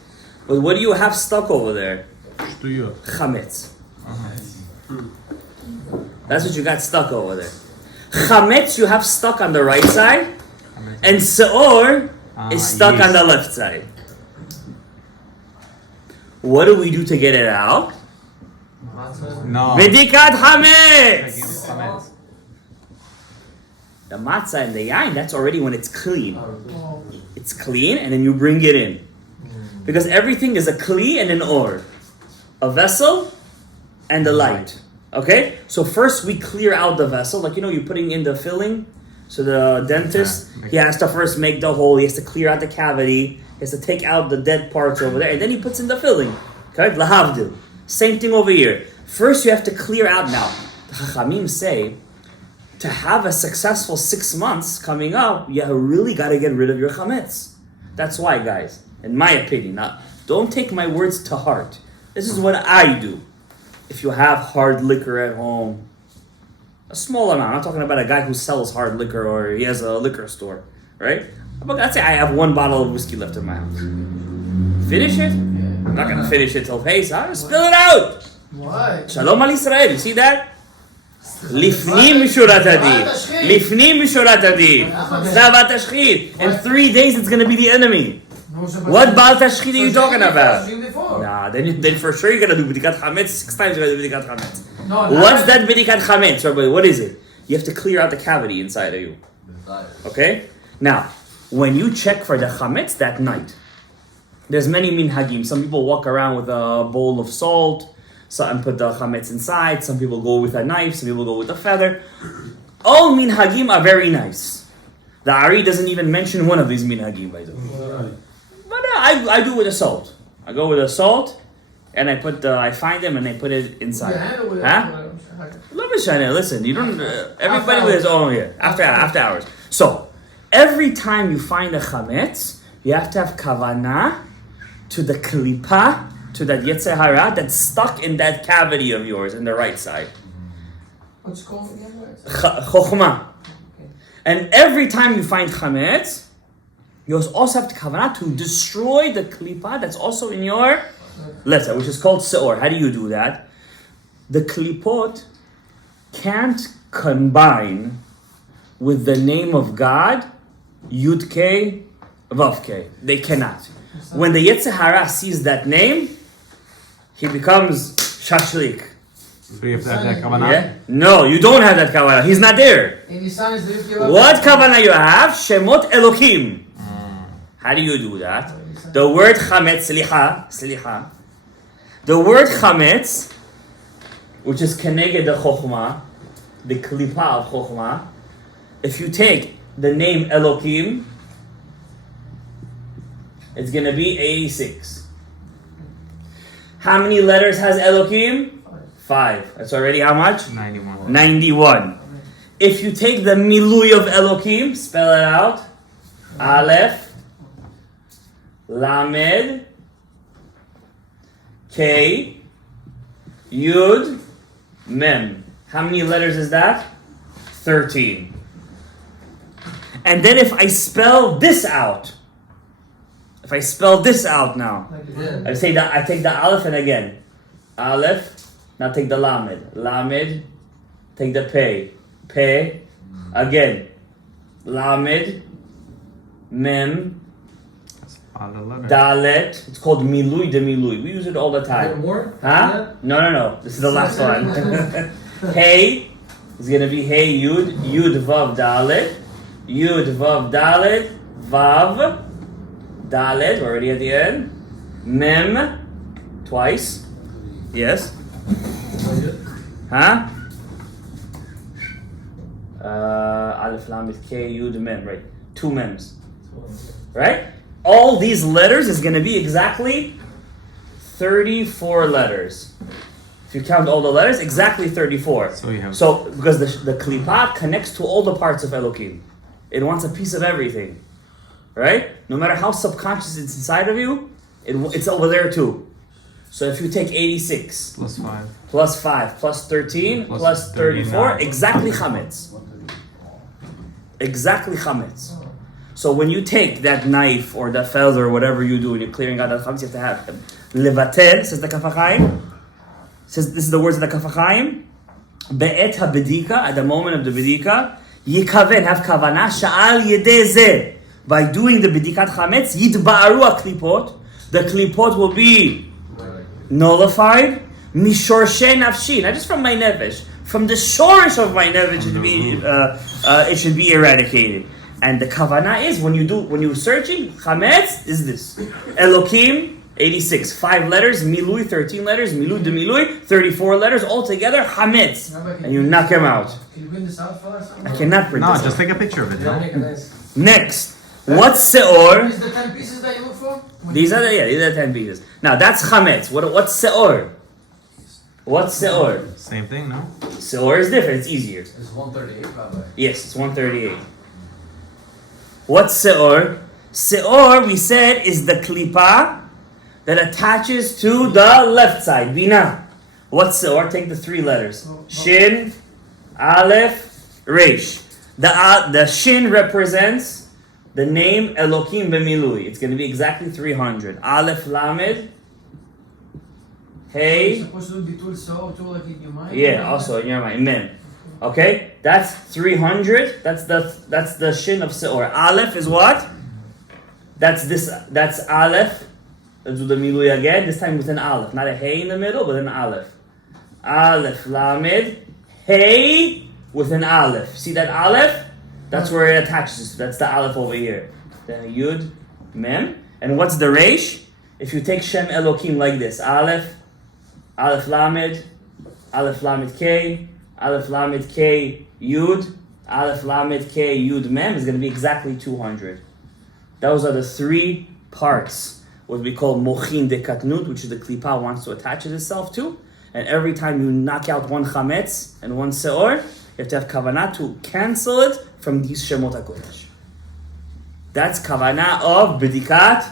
but what do you have stuck over there? Chametz. That's what you got stuck over there. Chametz you have stuck on the right side, and Seor is stuck on the left side. What do we do to get it out? No. V'dikat Hametz! The matzah and the yain, that's already when it's clean. It's clean, and then you bring it in. Because everything is a kli and an or. A vessel and the light. Okay? So first we clear out the vessel. Like, you're putting in the filling. So the dentist, he has to first make the hole, he has to clear out the cavity, he has to take out the dead parts over there, and then he puts in the filling. Correct? Lahavdil. Same thing over here. First you have to clear out now. The Chachamim say, to have a successful 6 months coming up, you really got to get rid of your chametz. That's why, guys, in my opinion, now, don't take my words to heart. This is what I do. If you have hard liquor at home, a small amount. I'm not talking about a guy who sells hard liquor or he has a liquor store, right? But let's say I have 1 bottle of whiskey left in my house. Finish it? I'm not going to finish it till Pesach. Spill it out. What? Shalom al Israel. You see that? Lifnim mishurat hadid. Lifnim mishurat hadid. Zavat tashchid. In 3 days it's going to be the enemy. What Baal Tashchid are you talking about? Nah, then for sure you're going to do B'dikat Chametz. 6 times you're going to do B'dikat Chametz. What's that B'dikat Chametz, Rabbi? What is it? You have to clear out the cavity inside of you. Okay? Now, when you check for the Chametz that night, there's many minhagim. Some people walk around with a bowl of salt, some put the chametz inside, some people go with a knife, some people go with a feather. All minhagim are very nice. The Ari doesn't even mention one of these minhagim, by the way. But I do with the salt. I go with the salt, and I find them and I put it inside. Huh? Listen, you don't. Everybody with his own here. After hours. So every time you find a chametz, you have to have kavanah to the klipa, to that Yetzer Hara that's stuck in that cavity of yours in the right side. What's it called again? Chokhmah. And every time you find chametz, you also have to kavanah to destroy the klipa that's also in your letter, which is called seor. How do you do that? The klipot can't combine with the name of God, Yud K, Vav K. They cannot. When the Yetzer Hara sees that name, he becomes shashlik. So you have to have that kavanah? Yeah? No, you don't have that kavanah. He's not there. In Nissan is the What kavanah you have? Shemot Elokim. How do you do that? The word chametz, slicha. The word chametz, which is keneged the chokhmah, the klipa of chokhmah. If you take the name Elokim, it's going to be 86. How many letters has Elokim? 5. That's already how much? 91. 91. If you take the milui of Elokim, spell it out. Aleph, Lamed, K, Yud, Mem. How many letters is that? 13. And then if I spell this out, now, I take the Aleph and again. Aleph, now take the Lamed. Lamed, take the Pei. Pei, again. Lamed, Mem, Dalet. It's called Milui de Milui. We use it all the time. More? Huh? No. This is the last one. Hey is going to be Hey Yud. Yud Vav Dalet. Yud Vav Dalet. Vav Dalet. We're already at the end. Mem. Twice. Yes. Huh? Aleph Lamed K Yud Mem. Right. 2 mems. Right? All these letters is going to be exactly 34 letters. If you count all the letters, exactly 34. So because the klipa connects to all the parts of Elokim. It wants a piece of everything. Right? No matter how subconscious it's inside of you, it's over there too. So if you take 86 plus 5 plus 13 plus 34, exactly chametz. Exactly chametz. So when you take that knife or that feather or whatever you do and you're clearing out that chametz, you have to have them. Levatel, says the Kaf HaChaim. Says this is the words of the Kaf HaChaim. Be'et ha-bedika, at the moment of the bedika, yikaven, have kavanah, sha'al yedeh zeh. By doing the bedikat chametz, yidba'aru ha-klipot. The klipot will be nullified. Mishorshe nafshi, not just from my nefesh, from the shorish of my nefesh, it should be eradicated. And the kavanah is when you're searching, chametz is this. Elokim, 86, 5 letters, milui, 13 letters, milui de milui, 34 letters, all together, chametz. And you knock him out. Can you bring this out for us? I cannot print this. No, just take a picture of it. No? Next, what's seor? These are the 10 pieces that you look for? These are the 10 pieces. Now that's chametz. What's seor? What's seor? Same thing, no? Seor is different. It's easier. It's 138, Rabbi. Yes, it's 138. What's seor? Seor, we said, is the klipa that attaches to the left side. Bina. What's seor? Take the 3 letters. Shin, Aleph, Resh. The shin represents the name Elokim b'milui. It's going to be exactly 300. Aleph Lamed. Hey. You're supposed to do bitul so, like in your mind? Yeah, also in your mind. Mem. Okay, that's 300. That's the shin of seor. Aleph is what? That's Aleph. Let's do the milui again. This time with an Aleph, not a hey in the middle, but an Aleph. Aleph Lamed Hey with an Aleph. See that Aleph? That's where it attaches. That's the Aleph over here. The Yud Mem. And what's the Resh? If you take Shem Elokim like this, Aleph Lamed, Aleph Lamed K, Aleph Lamed K Yud, Aleph Lamed K Yud Mem is going to be exactly 200. Those are the three parts, what we call Mochin de Katnut, which is the Klipa wants to attach itself to. And every time you knock out one Chametz and one Seor, you have to have Kavana to cancel it from these Shemot HaKodesh. That's Kavana of B'dikat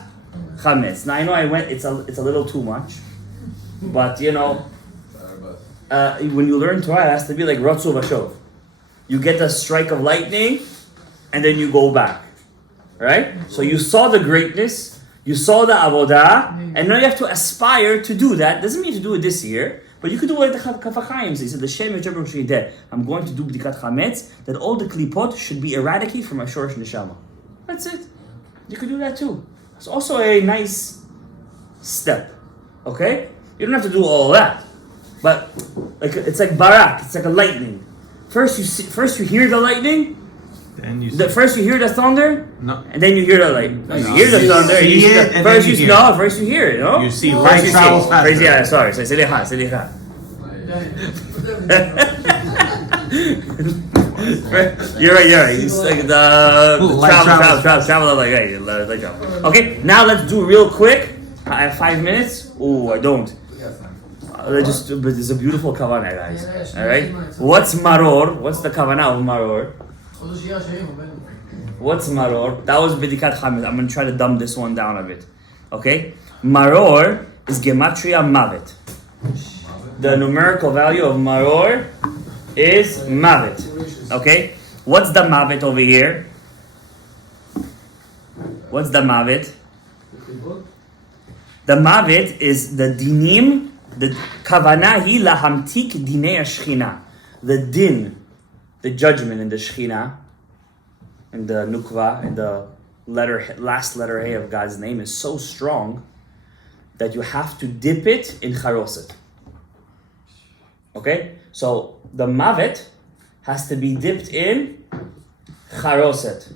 Chametz. Now I know it's a little too much, but when you learn Torah, it has to be like Ratzu Vashov. You get the strike of lightning, and then you go back, right? So you saw the greatness, you saw the avodah, and now you have to aspire to do that. Doesn't mean to do it this year, but you could do it like the Kaf HaChaim says. He said, the Shem Yechebro Shideh. I'm going to do B'dikat Chametz, that all the klipot should be eradicated from my Shorosh Neshama. That's it. You could do that too. It's also a nice step. Okay? You don't have to do all that. But it's like barak, it's like a lightning. First you hear the lightning, Then you first you hear the thunder, No. and then you hear the lightning. You hear the thunder, and you see see it, the, and first then you you no, hear it. first you hear it, no? You see First light you travels see- faster. first- yeah, sorry, selicha. You're right. It's like the Light travel, like, hey, light travel. Okay, now let's do real quick. I have 5 minutes. Oh, I don't. But it's a beautiful kavana, guys. All right. What's maror? What's the kavana of maror? What's maror? That was b'dikat chametz. I'm gonna try to dumb this one down a bit. Okay. Maror is gematria mavet. The numerical value of maror is mavet. Okay. What's the mavet over here? What's the mavet? The mavet is the dinim. The kavana hi lahamtik dinei shechina. The din, the judgment in the shechina, in the nukva, in the last letter A of God's name is so strong that you have to dip it in charoset. Okay? So the mavet has to be dipped in charoset.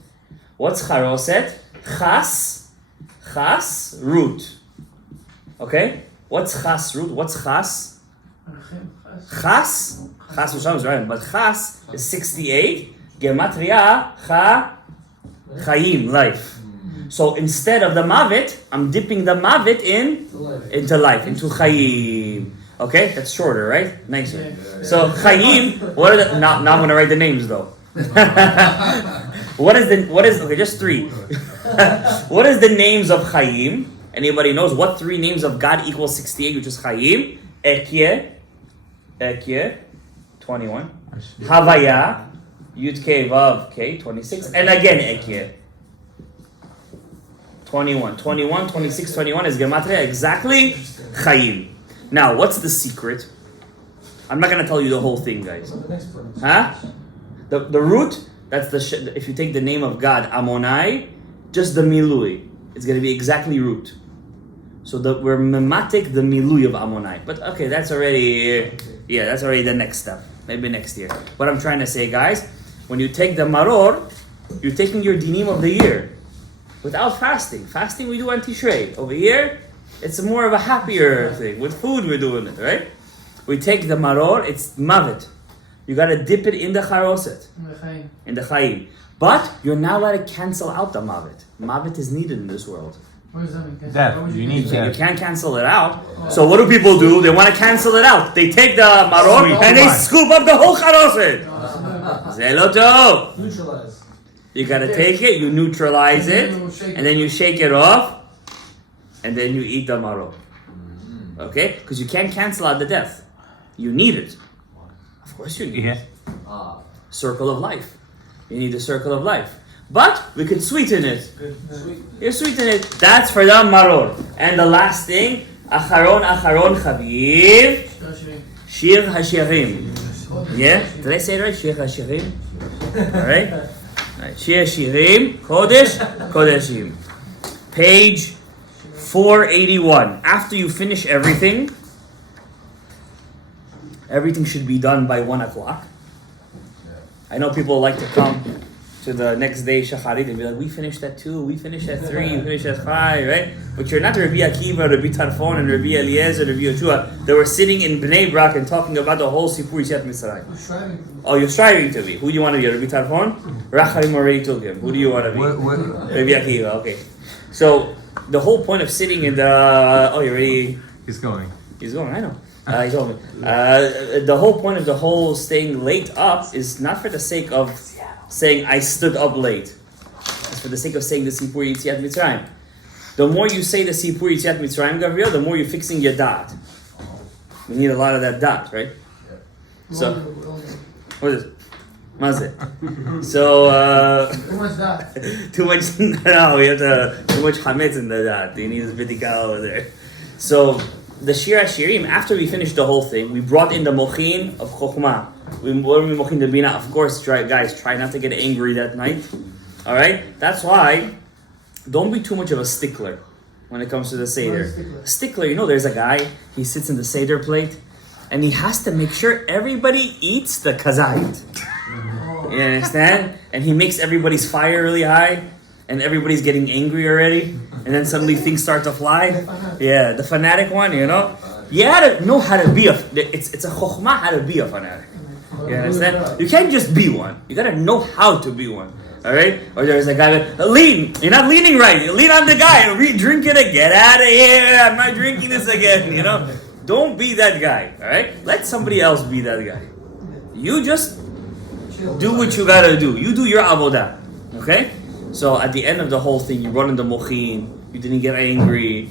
What's charoset? Chas, root. Okay? What's chas root? What's chas? Chas v'sham is right, but chas is 68. Gematria chayim, life. So instead of the mavet, I'm dipping the mavet into life, into chayim. Okay, that's shorter, right? Nicer. So chayim. What are the? Now I'm gonna write the names though. What is okay? Just three. What is the names of chayim? Anybody knows what three names of God equals 68, which is chayim? Ekyeh, 21. Havaya, Yud K Vav K, 26. And again Ekyeh. 21, 26, 21 is gematria exactly chayim. Now, what's the secret? I'm not gonna tell you the whole thing, guys. Huh? The root. That's if you take the name of God, Amonai, just the milui, it's gonna be exactly root. So we're mematik the milui of Amonai. But okay, that's already the next step. Maybe next year. What I'm trying to say, guys, when you take the maror, you're taking your dinim of the year without fasting. Fasting we do on Tishrei. Over here, it's more of a happier thing. With food we're doing it, right? We take the maror, it's mavet. You gotta dip it in the charoset. In the chayim. But you're not allowed to cancel out the mavet. Mavet is needed in this world. What does that mean? Death. You need You death. can't cancel it out. So what do people do? They want to cancel it out. They take the maror Sweet. and they scoop up the whole charoset. Zeloto. Neutralize. You gotta take it, you neutralize it, and then you shake it off, and then you eat the maror. Okay? Because you can't cancel out the death. You need it. Of course you need it. Circle of life. You need the circle of life. But we could sweeten it. You sweeten it. That's for the maror. And the last thing, acharon chaviv, shir hashirim. Yeah? Did I say it right? Shir HaShirim? Alright? Alright. Shir HaShirim, Kodesh, Kodeshim. Page 481. After you finish everything should be done by 1 o'clock. I know people like to come to the next day Shacharit and be like, we finished at 2, we finished at 3, we finished at 5, right? But you're not Rabbi Akiva, Rabbi Tarfon, and Rabbi Eliezer, Rabbi Yeshua. They were sitting in Bnei Brak and talking about the whole Sipur Yetziat Mitzrayim. Oh, you're striving to be. Who do you want to be? Rabbi Tarfon? Rachamim already took him. Who do you want to be? Rabbi Akiva, okay. So, the whole point of sitting in the... Oh, you're ready? He's going. He's going, I know. He told me. The whole point of the whole staying late up is not for the sake of saying I stood up late. It's for the sake of saying the Sipur Yetziat Mitzrayim. The more you say the Sipur Yetziat Mitzrayim, Gabriel, the more you're fixing your dot. We need a lot of that dot, right? So, what is it? Mazeh. So, Too much dot. too much, no, we have too much chametz in the dot. You need this bidika over there. So, the Shir HaShirim, after we finished the whole thing, we brought in the mochin of Chokhmah. When we mochin the bina, of course, guys, try not to get angry that night. Alright? That's why, don't be too much of a stickler when it comes to the Seder. Stickler, you know, there's a guy, he sits in the Seder plate, and he has to make sure everybody eats the kazait. You understand? And he makes everybody's fire really high, and everybody's getting angry already, and then suddenly things start to fly. Yeah, the fanatic one, you know? You gotta know how to be it's a chokhmah how to be a fanatic. You understand? You can't just be one. You gotta know how to be one. Alright? Or there's a guy that, lean! You're not leaning right. You lean on the guy. Drink it again. Get out of here. I'm not drinking this again, you know? Don't be that guy. Alright? Let somebody else be that guy. You just do what you gotta do. You do your avodah. Okay? So at the end of the whole thing, you run in the mochin, you didn't get angry,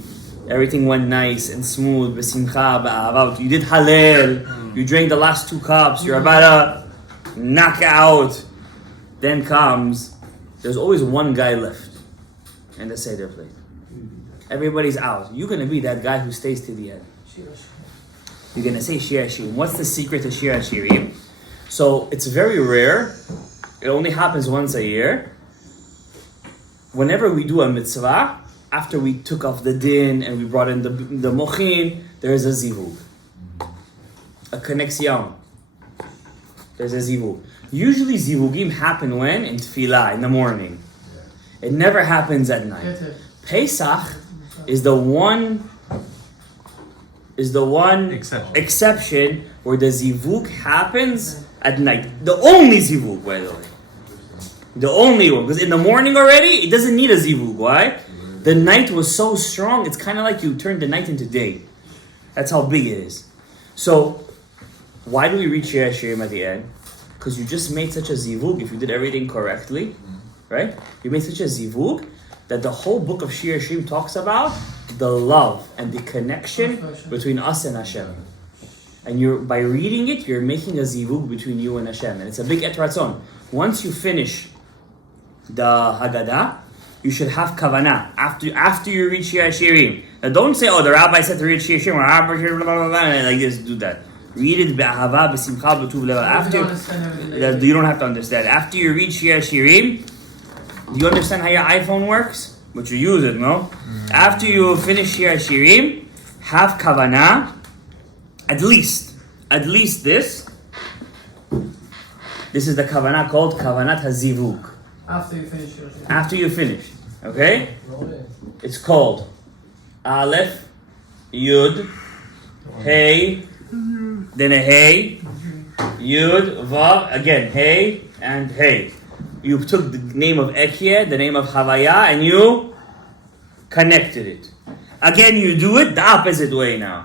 everything went nice and smooth, b'simcha, ba'avat. You did halel, you drank the last 2 cups, you're about to knock out. Then comes, there's always one guy left in the Seder plate. Everybody's out. You're going to be that guy who stays to the end. You're going to say Shir HaShirim. What's the secret to Shir HaShirim? So it's very rare. It only happens once a year. Whenever we do a mitzvah, after we took off the din and we brought in the mochin, there's a zivug. A connexion. There's a zivug. Usually zivugim happen when? In tefillah, in the morning. It never happens at night. Pesach is the one exception where the zivug happens at night. The only zivug, by the way. The only one. Because in the morning already, it doesn't need a zivug. Why? The night was so strong, it's kind of like you turned the night into day. That's how big it is. So, why do we reach Shir HaShirim at the end? Because you just made such a zivug, if you did everything correctly, right? You made such a zivug that the whole book of Shir HaShirim talks about the love and the connection between us and Hashem. And by reading it, you're making a zivug between you and Hashem. And it's a big et ratzon. Once you finish the Haggadah, you should have Kavana after you reach Shir HaShirim. Now don't say, oh, the rabbi said to read Shir HaShirim, like this, do that. Read it be'ahava, b'simcha, b'tuv leva. After, you don't have to understand. After you read Shir HaShirim, do you understand how your iPhone works? But you use it, no? After you finish Shir HaShirim, have Kavana, at least this. This is the Kavana called Kavanat HaZivug. After you finish your After you finish, okay? It's called Aleph, Yud, Hey, then a Hey, Yud, Vav, again Hey and Hey. You took the name of Ekyeh, the name of Havaya, and you connected it. Again, you do it the opposite way now.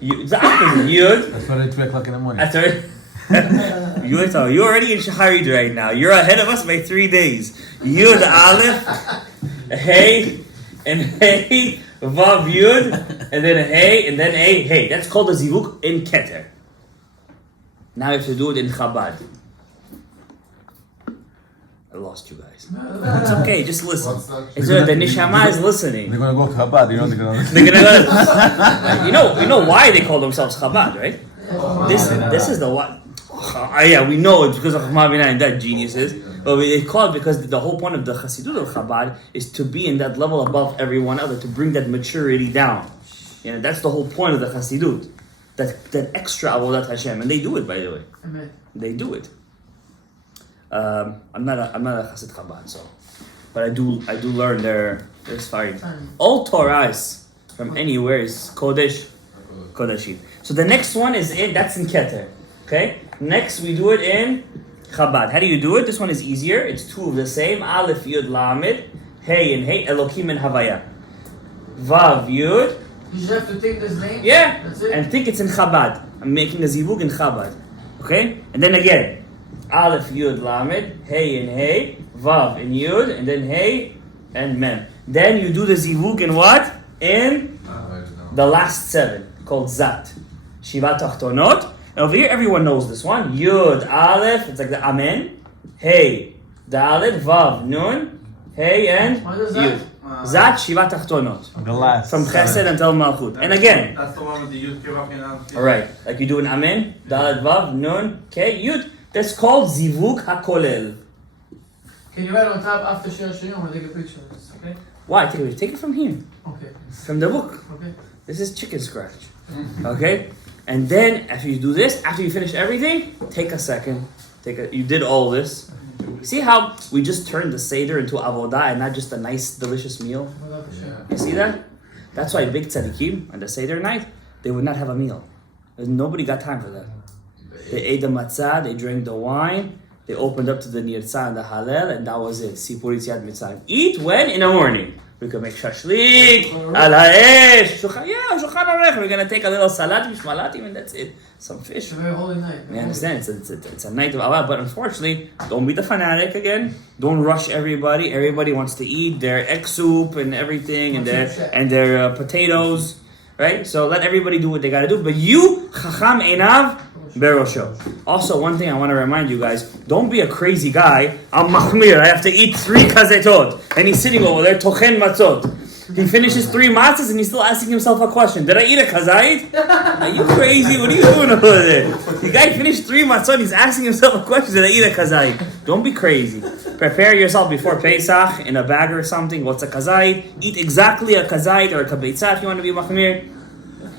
The opposite, Yud. That's why it's 3 o'clock in the morning. That's right. You're already in Shaharit right now. You're ahead of us by 3 days. Yud Aleph, Hey, and Hey, Vav Yud, and then Hey, and then A, Hey. That's called a Zivuk in Keter. Now you have to do it in Chabad. I lost you guys. It's okay, just listen. It's the Neshama is listening. They're going to go to Chabad, you know they're going to... They're gonna go. You know why they call themselves Chabad, right? This is the what? Yeah, we know it's because of Chachma Bina and that geniuses. But they call it because the whole point of the Chassidut of Chabad is to be in that level above everyone else, to bring that maturity down. You know, that's the whole point of the Chassidut. That extra avodat Hashem, and they do it, by the way. Amen. They do it. I'm not a Chassid Chabad, so, but I do learn their Sfarim. All Torahs from anywhere is Kodesh, Kodashim. So the next one is that's in Keter. Okay. Next we do it in Chabad. How do you do it? This one is easier. It's two of the same. Aleph Yud Lamed, Hey and Hey, Elokim and Havaya. Vav Yud. You just have to take this name? Yeah. That's it? And think it's in Chabad. I'm making a zivug in Chabad. Okay? And then again. Aleph Yud Lamed, Hey and Hey, Vav and Yud, and then Hey and Mem. Then you do the zivug in what? In the last 7, called Zat. Shiva Tachtonot. And over here, everyone knows this one. Yud, Aleph, it's like the Amen. Hey, Dalet, Vav, Nun, Hey, and What is that? Yud. Zat, Shiva Tachtonot. The last. From Chesed until Malchut. And again. That's the one with the Yud Kevach and Alright, like you do an Amen, Dalet, Vav, Nun, K, Yud. That's called Zivug HaKolel. Can you write on top after Shir Shirim? I'm going to take a picture of this, okay? Why? Take it from here. Okay. From the book. Okay. This is chicken scratch. Okay? And then after you do this, after you finish everything, take a second. You did all this. See how we just turned the Seder into avodah and not just a nice, delicious meal? You see that? That's why big tzaddikim on the Seder night, they would not have a meal. Nobody got time for that. They ate the matzah, they drank the wine, they opened up to the nirtzah and the halal, and that was it. Sipur Yitziat Mitzrayim. Eat when? In the morning. We could make shashlik, al ha'esh, shulchan aruch. We're going to take a little salatim, shmalatim, and that's it. Some fish. It's a very holy night. You understand? It's a night of Allah, but unfortunately, don't be the fanatic again. Don't rush everybody. Everybody wants to eat their egg soup and everything, and their potatoes, right? So let everybody do what they got to do. But you, chacham einav berosho. Also, one thing I want to remind you guys: don't be a crazy guy. I'm machmir. I have to eat 3 kazetot, and he's sitting over there tochen matzot. He finishes 3 matzahs and he's still asking himself a question. Did I eat a kazait? Are you crazy? What are you doing over there? The guy finished 3 matzot and he's asking himself a question. Did I eat a kazait? Don't be crazy. Prepare yourself before Pesach in a bag or something. What's a kazait? Eat exactly a kazait or a kabeitzah if you want to be machmir.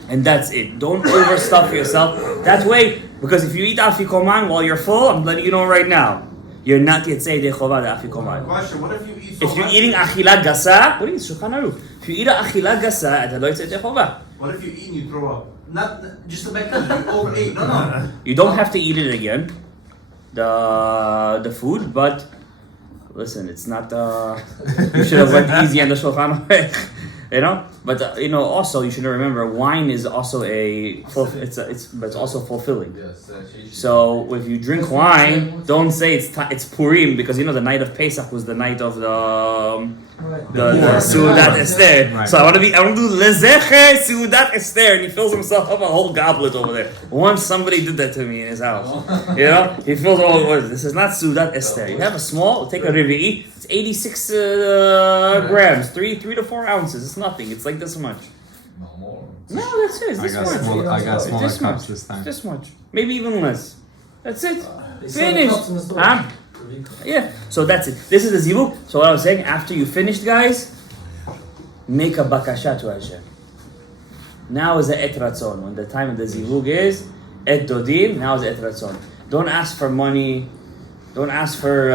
And that's it. Don't overstuff yourself. That way, because if you eat afikoman while you're full, I'm letting you know right now, you're not yet say de chovah the afikoman. Question, what if you eat so If you're much? eating achila gasa, what is Shulchan Aruch? If you eat a achila gasa, אתה לא יצא ידי חובה. What if you eat and you throw up? Not just to make you overeat. No. You don't have to eat it again, the food, but listen, it's not. You should have went easy on the Shulchan Aruch, you know. But also you should remember, wine is also it's also fulfilling. So if you drink wine, don't say it's Purim, because the night of Pesach was the night of the Seudat Esther. Right. So I want to do Lezecher Seudat Esther, and he fills himself up a whole goblet over there. Once somebody did that to me in his house. He fills all words. This is not Seudat Esther. You have a small, take a Rivi'i. It's 86 grams, 3 to 4 ounces. It's nothing. It's like this much. No more. No, that's it. It's this much. I got smaller This cups much. this time. This much. Maybe even less. That's it. They sell the cups in the Finished. store. Huh? Yeah. So that's it. This is the zivug. So what I was saying, after you finished, guys, make a bakasha to Hashem. Now is the et ratzon. When the time of the zivug is et dodim, now is et ratzon. Don't ask for money. Don't ask for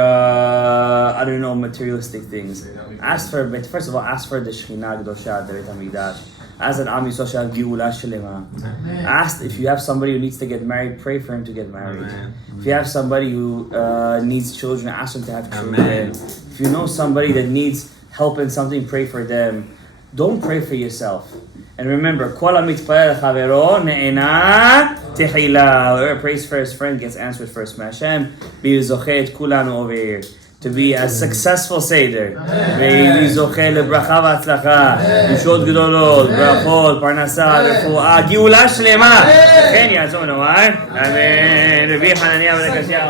materialistic things. But first of all, ask for the Shekhinah Kedosha, the Beit HaMikdash. Ask that Am Yisrael shall have Geula Shlema. Ask if you have somebody who needs to get married, pray for him to get married. Amen. If you have somebody who needs children, ask them to have children. Amen. If you know somebody that needs help in something, pray for them. Don't pray for yourself. And remember, Kol HaMitpalel Chavero Ne'ena Tehila. Whoever prays for his friend gets answered first. May Hashem be zocheh et kulanu over here to be a successful Seder. Be zocheh lebracha v'atzlacha, yeshot gedolot, brachot, parnasa, refuah, geula shlema. כן יעזור לנו, אמן. Rabbi Hananiah ben Zakashia.